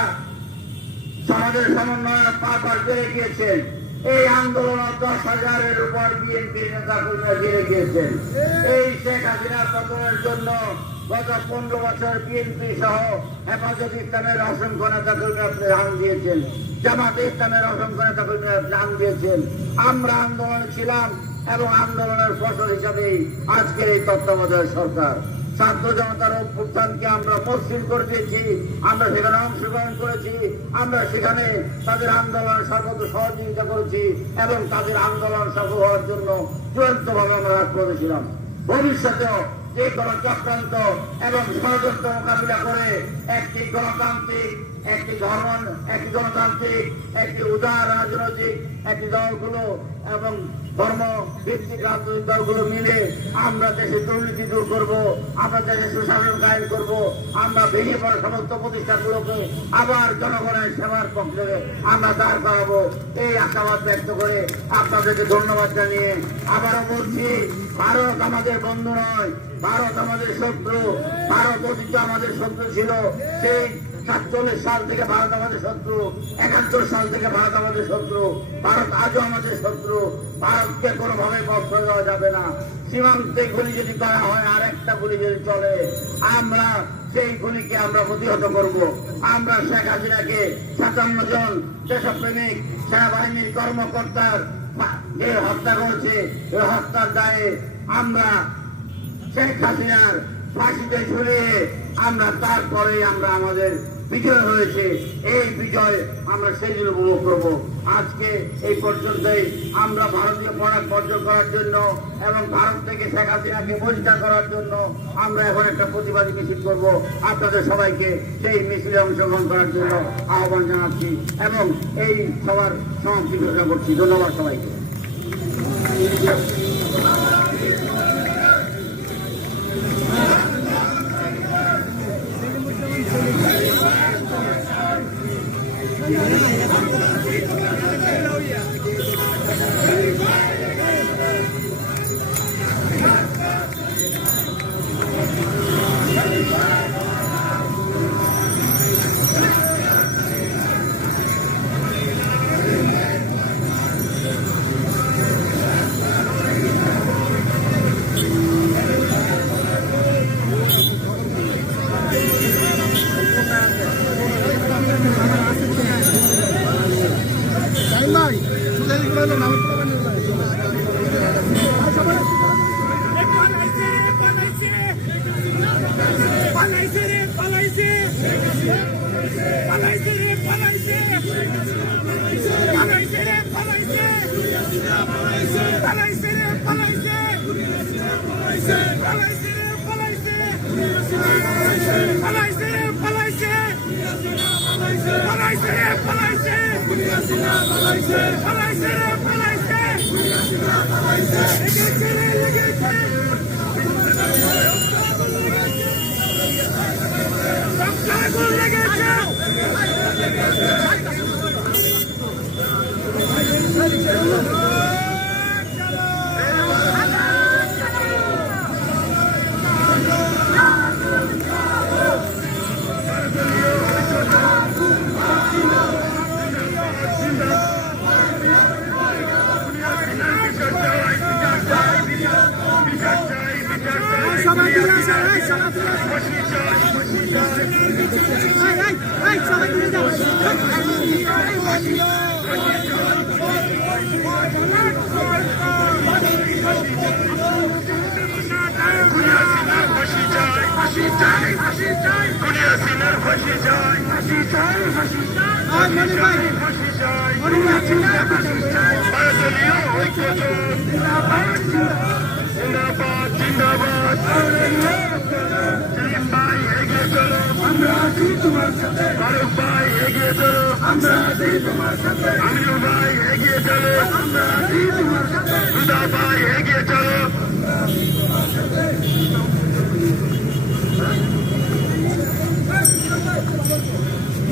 সমাজের সমন্বয় পাশ বেড়ে গিয়েছেন। এই আন্দোলন 10,000-এর উপর বিএনপি নেতা কর্মীরা বেড়ে গিয়েছেন। এই শেখ হাসিনার পতনের জন্য গত 15 বছর বিএনপি সহ হেফাজত ইসলামের অসংখ্য নেতা কর্মীরা প্রাণ দিয়েছেন, জামাতে ইসলামের অসংখ্য নেতা কর্মীরা প্রাণ দিয়েছেন। আমরা আন্দোলনে ছিলাম এবং আন্দোলনের ফসল হিসাবেই আজকের এই তত্ত্বাবধায়ক সরকার। ছাত্র জনতার অভ্যুত্থানকে আমরা মসৃণ করে দিয়েছি, আমরা সেখানে অংশগ্রহণ করেছি, আমরা সেখানে তাদের আন্দোলন সর্বত্র সহযোগিতা করেছি এবং তাদের আন্দোলন সফল হওয়ার জন্য চূড়ান্তভাবে আমরা রাজ করেছিলাম। ভবিষ্যতেও যে কোনো চক্রান্ত এবং ষড়যন্ত্র মোকাবিলা করে একটি গণতান্ত্রিক, একটি গণতান্ত্রিক, একটি উদার রাজনৈতিক একটি দলগুলো এবং ধর্ম ভিত্তিক রাজনৈতিক দলগুলো মিলে আমরা দেশে দুর্নীতি দূর করবো, আমরা দেশে সুশাসন কায়েম করবো, আমরা ভেঙে পড়া সমস্ত প্রতিষ্ঠানগুলোকে আবার জনগণের সেবার পক্ষে আমরা দাঁড় করাবো। এই আশাবাদ ব্যক্ত করে আপনাদেরকে ধন্যবাদ জানিয়ে আবারও বলছি, ভারত আমাদের বন্ধু নয়, ভারত আমাদের শত্রু। ভারত অতীতে আমাদের শত্রু ছিল, সেই 47 সাল থেকে ভারত আমাদের শত্রু, 71 সাল থেকে ভারত আমাদের শত্রু, ভারত আজও আমাদের শত্রু। ভারতকে কোনোভাবে প্রশ্রয় দেওয়া যাবে না। সীমান্তে গুলি যদি করা হয়, আর একটা গুলি যদি চলে, আমরা সেই গুলিকে আমরা প্রতিহত করব। আমরা শেখ হাসিনাকে 57 জন দেশপ্রেমিক সেনাবাহিনীর কর্মকর্তার যে হত্যা করেছে, এই হত্যার দায়ে আমরা শেখ হাসিনার ফাঁসিতে ঝুলিয়ে আমরা তারপরে আমরা আমাদের বিজয় হয়েছে, এই বিজয় আমরা সেই দিন উপভোগ করবো। আজকে এই পর্যন্তই আমরা ভারতীয় পড়াক বর্জন করার জন্য এবং ভারত থেকে শেখ হাসিনাকে বহিষ্কার করার জন্য আমরা এখন একটা প্রতিবাদী মিছিল করব। আপনাদের সবাইকে সেই মিছিলে অংশগ্রহণ করার জন্য আহ্বান জানাচ্ছি এবং এই সবার সমাপ্তি ঘোষণা করছি। ধন্যবাদ সবাইকে। পালাইছে রে পালাইছে পালাইছে রে পালাইছে পালাইছে রে পালাইছে পালাইছে রে পালাইছে পালাইছে রে পালাইছে পালাইছে রে পালাইছে পালাইছে রে পালাইছে লেগেছে রে লেগেছে আগুন লেগেছে সবাই তুলে আসে সবাই তুলে যাও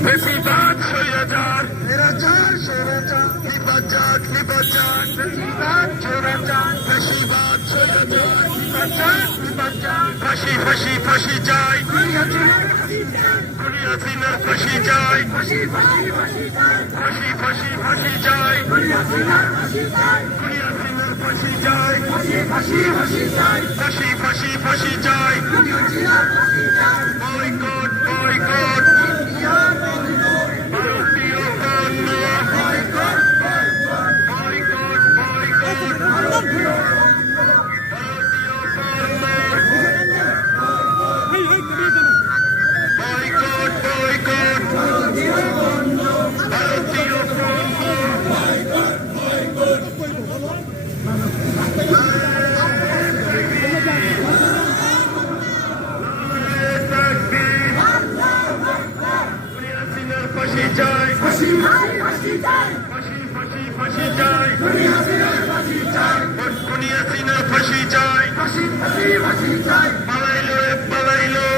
বেশিরভাগ স্বৈরাচার নিপাচার বেশিরভাগ স্বৈরাচার ফাঁসি ফাঁসি ফাঁসি চাই হাসিনার ফাঁসি চাই ফাঁসি ফাঁসি ফাঁসি চাই হাসিনার ফাঁসি চাই ফাঁসি ফাঁসি ফাঁসি চাই বয়কট বয়কট ভারতীয় পণ্য বয়কট বয়কট ভারতীয় পালাইলো পালাইলো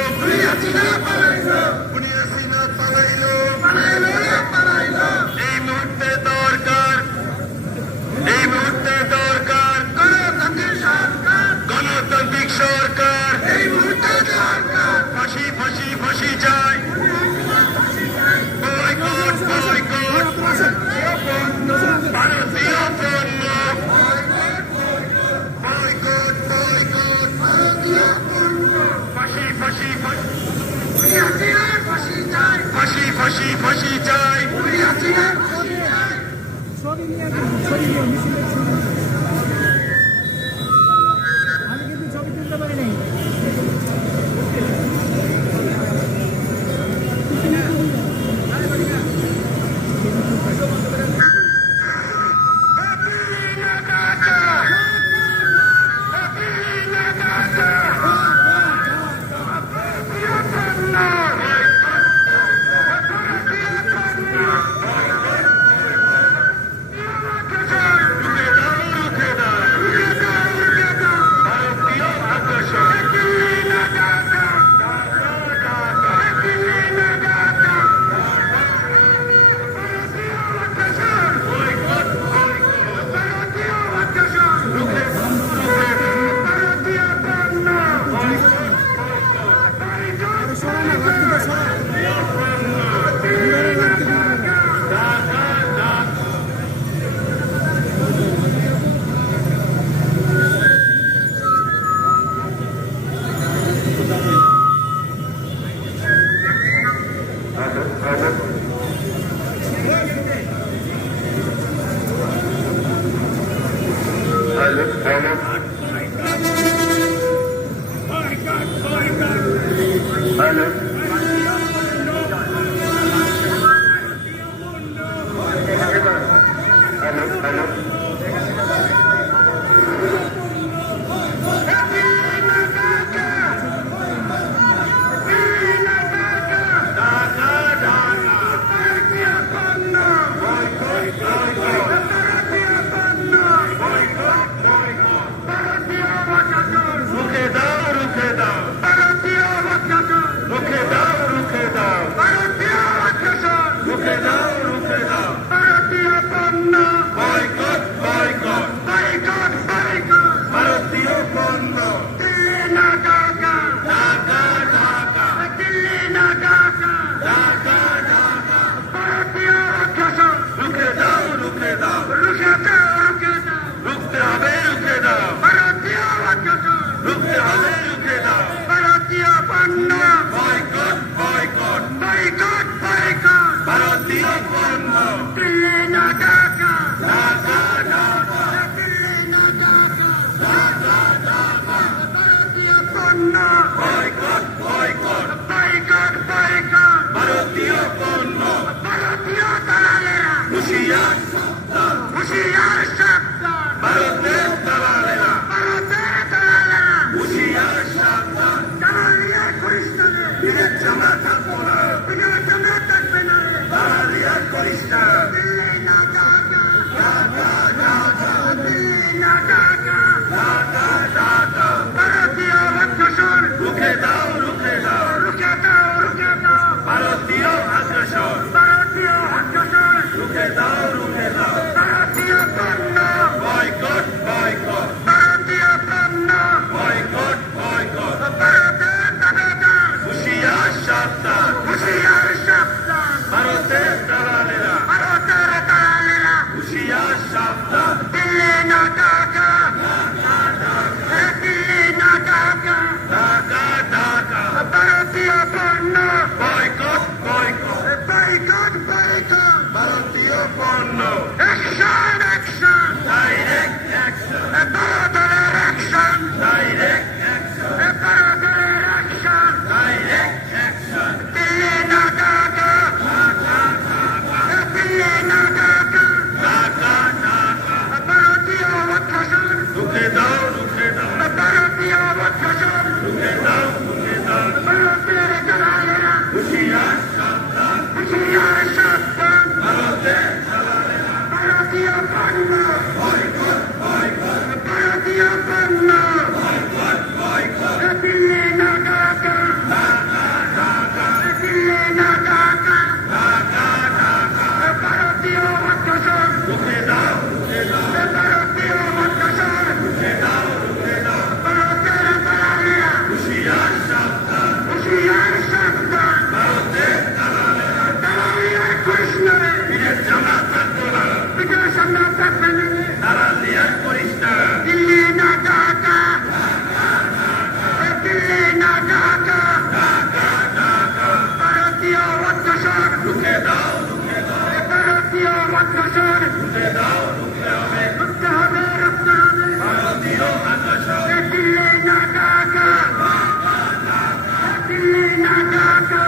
এই মুহূর্তে দরকার গণতান্ত্রিক সরকার ফাঁসি ফাঁসি ফাঁসি চাই বয়কট বয়কট ভারতীয় পণ্য বয়কট বয়কট ফাঁসি ফাঁসি ফাঁসি ফাঁসি ফাঁসি চাই আমি কিন্তু ছবি তুলতে পারি নাই Hello. সাবধান, হুঁশিয়ার সাবধান, ভারতের দালালেরা, ভারতের দালালেরা, হুঁশিয়ার সাবধান, দিল্লি না ঢাকা, দিল্লি না ঢাকা, ঢাকা ঢাকা, ভারতীয় পণ্য বয়কট বয়কট, বয়কট বয়কট, ভারতীয় পণ্য, অ্যাকশন অ্যাকশন, ডাইরেক্ট অ্যাকশন, ভারতের অ্যাকশন, ডাইরেক্ট অ্যাকশন, ভারতের অ্যাকশন, ডাইরেক্ট অ্যাকশন, দিল্লি না ঢাকা, দিল্লি না ঢাকা, ঢাকা ঢাকা, ভারতীয় অত্যাচার রুখে দাও, ভারতীয় অত্যাচার রুখে দাও, ভারতের দালালেরা, হুঁশিয়ার সাবধান, হুঁশিয়ার সাবধান, ভারতের দালালেরা, ভারতীয় পণ্য বয়কট বয়কট, ভারতীয় পণ্য বয়কট বয়কট, দিল্লি না ঢাকা, দিল্লি না ঢাকা, ভারতীয় অত্যাচার রুখে দাও, ভারতীয় অত্যাচার রুখে দাও, ভারতের দালালেরা, হুঁশিয়ার সাবধান, হুঁশিয়ার সাবধান, ভারতের দালালেরা, দালালিয়া কৃষ্ণ বিদেশ জামাত থাকবে, বিদেশ জামাত থাকবে, দালালিয়া করিস না, দিল্লি না ঢাকা, দিল্লি না ঢাকা, ভারতীয় অত্যাচার রুখে দাও, ভারতীয় অত্যাচার রুখে দাও, রুখতে হবে, রুখতে হবে, ভারতীয় অত্যাচার, দিল্লি না ঢাকা, দিল্লি না ঢাকা,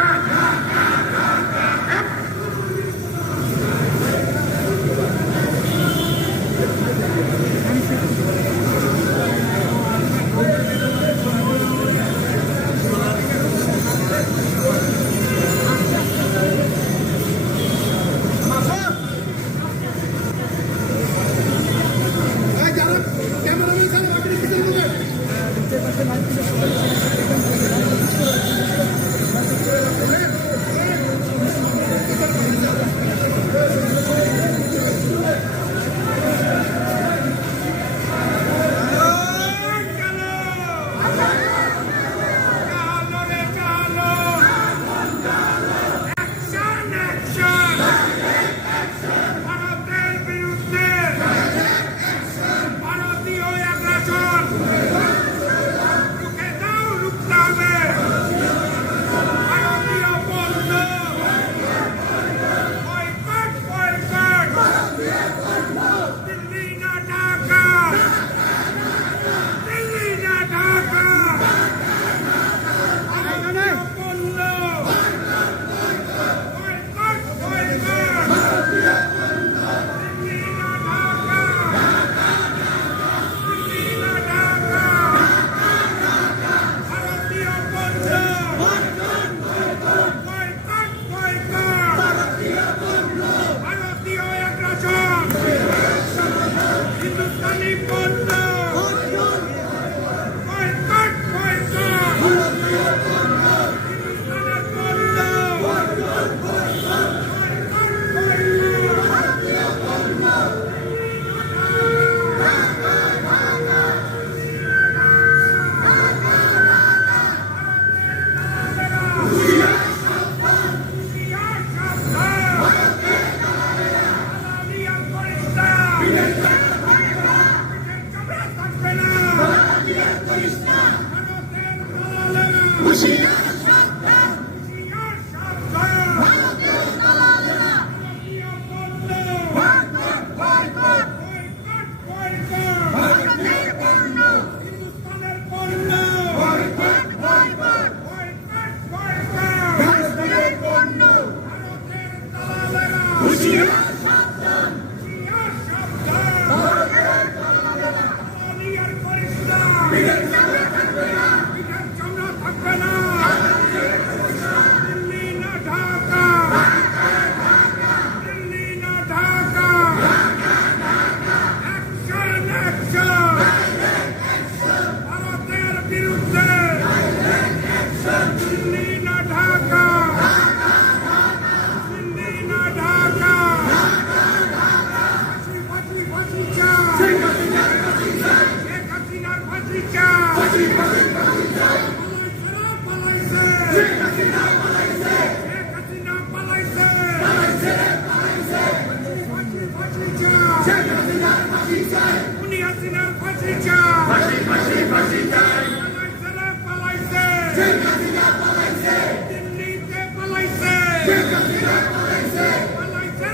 পালাইছে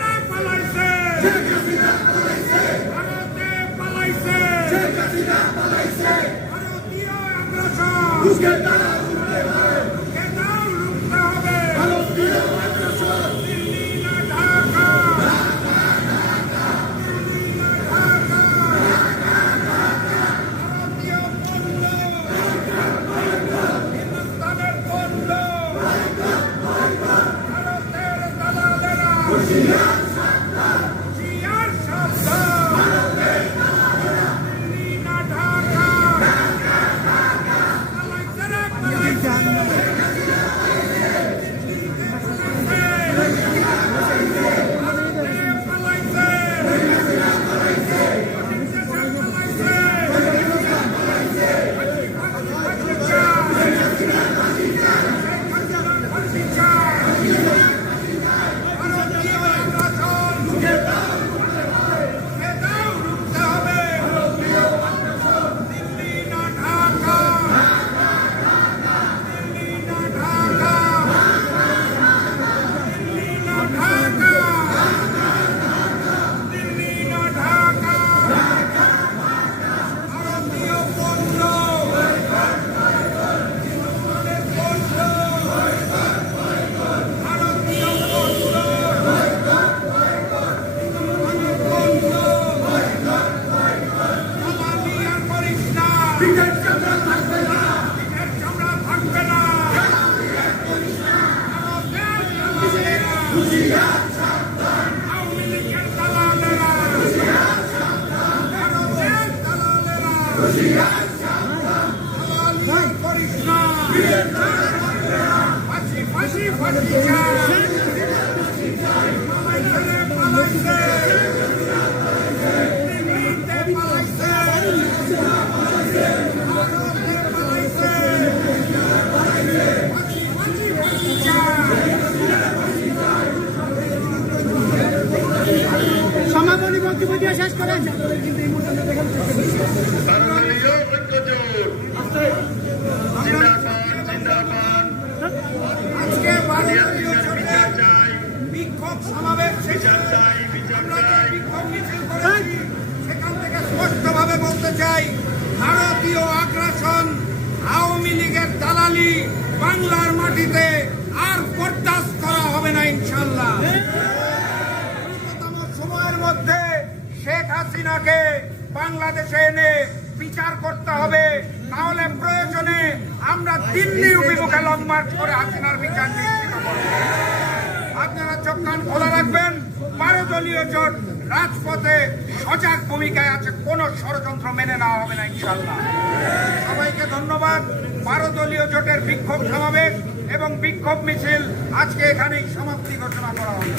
রে পালাইছে ভারতে পালাইছে ভারতীয় আগ্রাসন রুখে দাও, রুখতে হবে। দিল্লি না ঢাকা, দিল্লি না ঢাকা, ভারতীয় পণ্য, হিন্দুস্তানের পণ্য, ভারতের দালালেরা হুঁশিয়ার সাবধান। দিল্লি না ঢাকা, পালাইছে রে পালাইছে আওয়ামী লীগের দালালেরা ভারতের দালালেরা দালালি করিস না। ফাঁসি ফাঁসি ফাঁসি চাই। পালাইছে রে পালাইছে দিল্লিতে পালাইছে ভারতে পালাইছে ফাঁসি ফাঁসি ফাঁসি চাই। সমাপনী বক্তব্য দিয়ে শেষ করেন। আজকে ভারতীয় জোটের বিক্ষোভ সমাবেশ শেষে আমরা যে বিক্ষোভ মিছিল করেছি সেখান থেকে স্পষ্টভাবে বলতে চাই, ভারতীয় আগ্রাসন, আওয়ামী লীগের দালালি বাংলার মাটিতে আর বরদাস্ত করা হবে না ইনশাল্লাহ। দ্রুততম সময়ের মধ্যে শেখ হাসিনাকে বাংলাদেশে এনে বিচার করতে হবে, তাহলে প্রয়োজনে আমরা দিল্লি অভিমুখে লং মার্চ করে হাসিনার বিচার নিশ্চিত করব। আপনারা চোখ কান খোলা রাখবেন। 12 দলীয় জোট রাজপথে সজাগ ভূমিকায় আছে, কোনো ষড়যন্ত্র মেনে নেওয়া হবে না ইনশাল্লাহ। সবাইকে ধন্যবাদ। 12 দলীয় জোটের বিক্ষোভ সমাবেশ এবং বিক্ষোভ মিছিল আজকে এখানেই সমাপ্তি ঘোষণা করা হবে।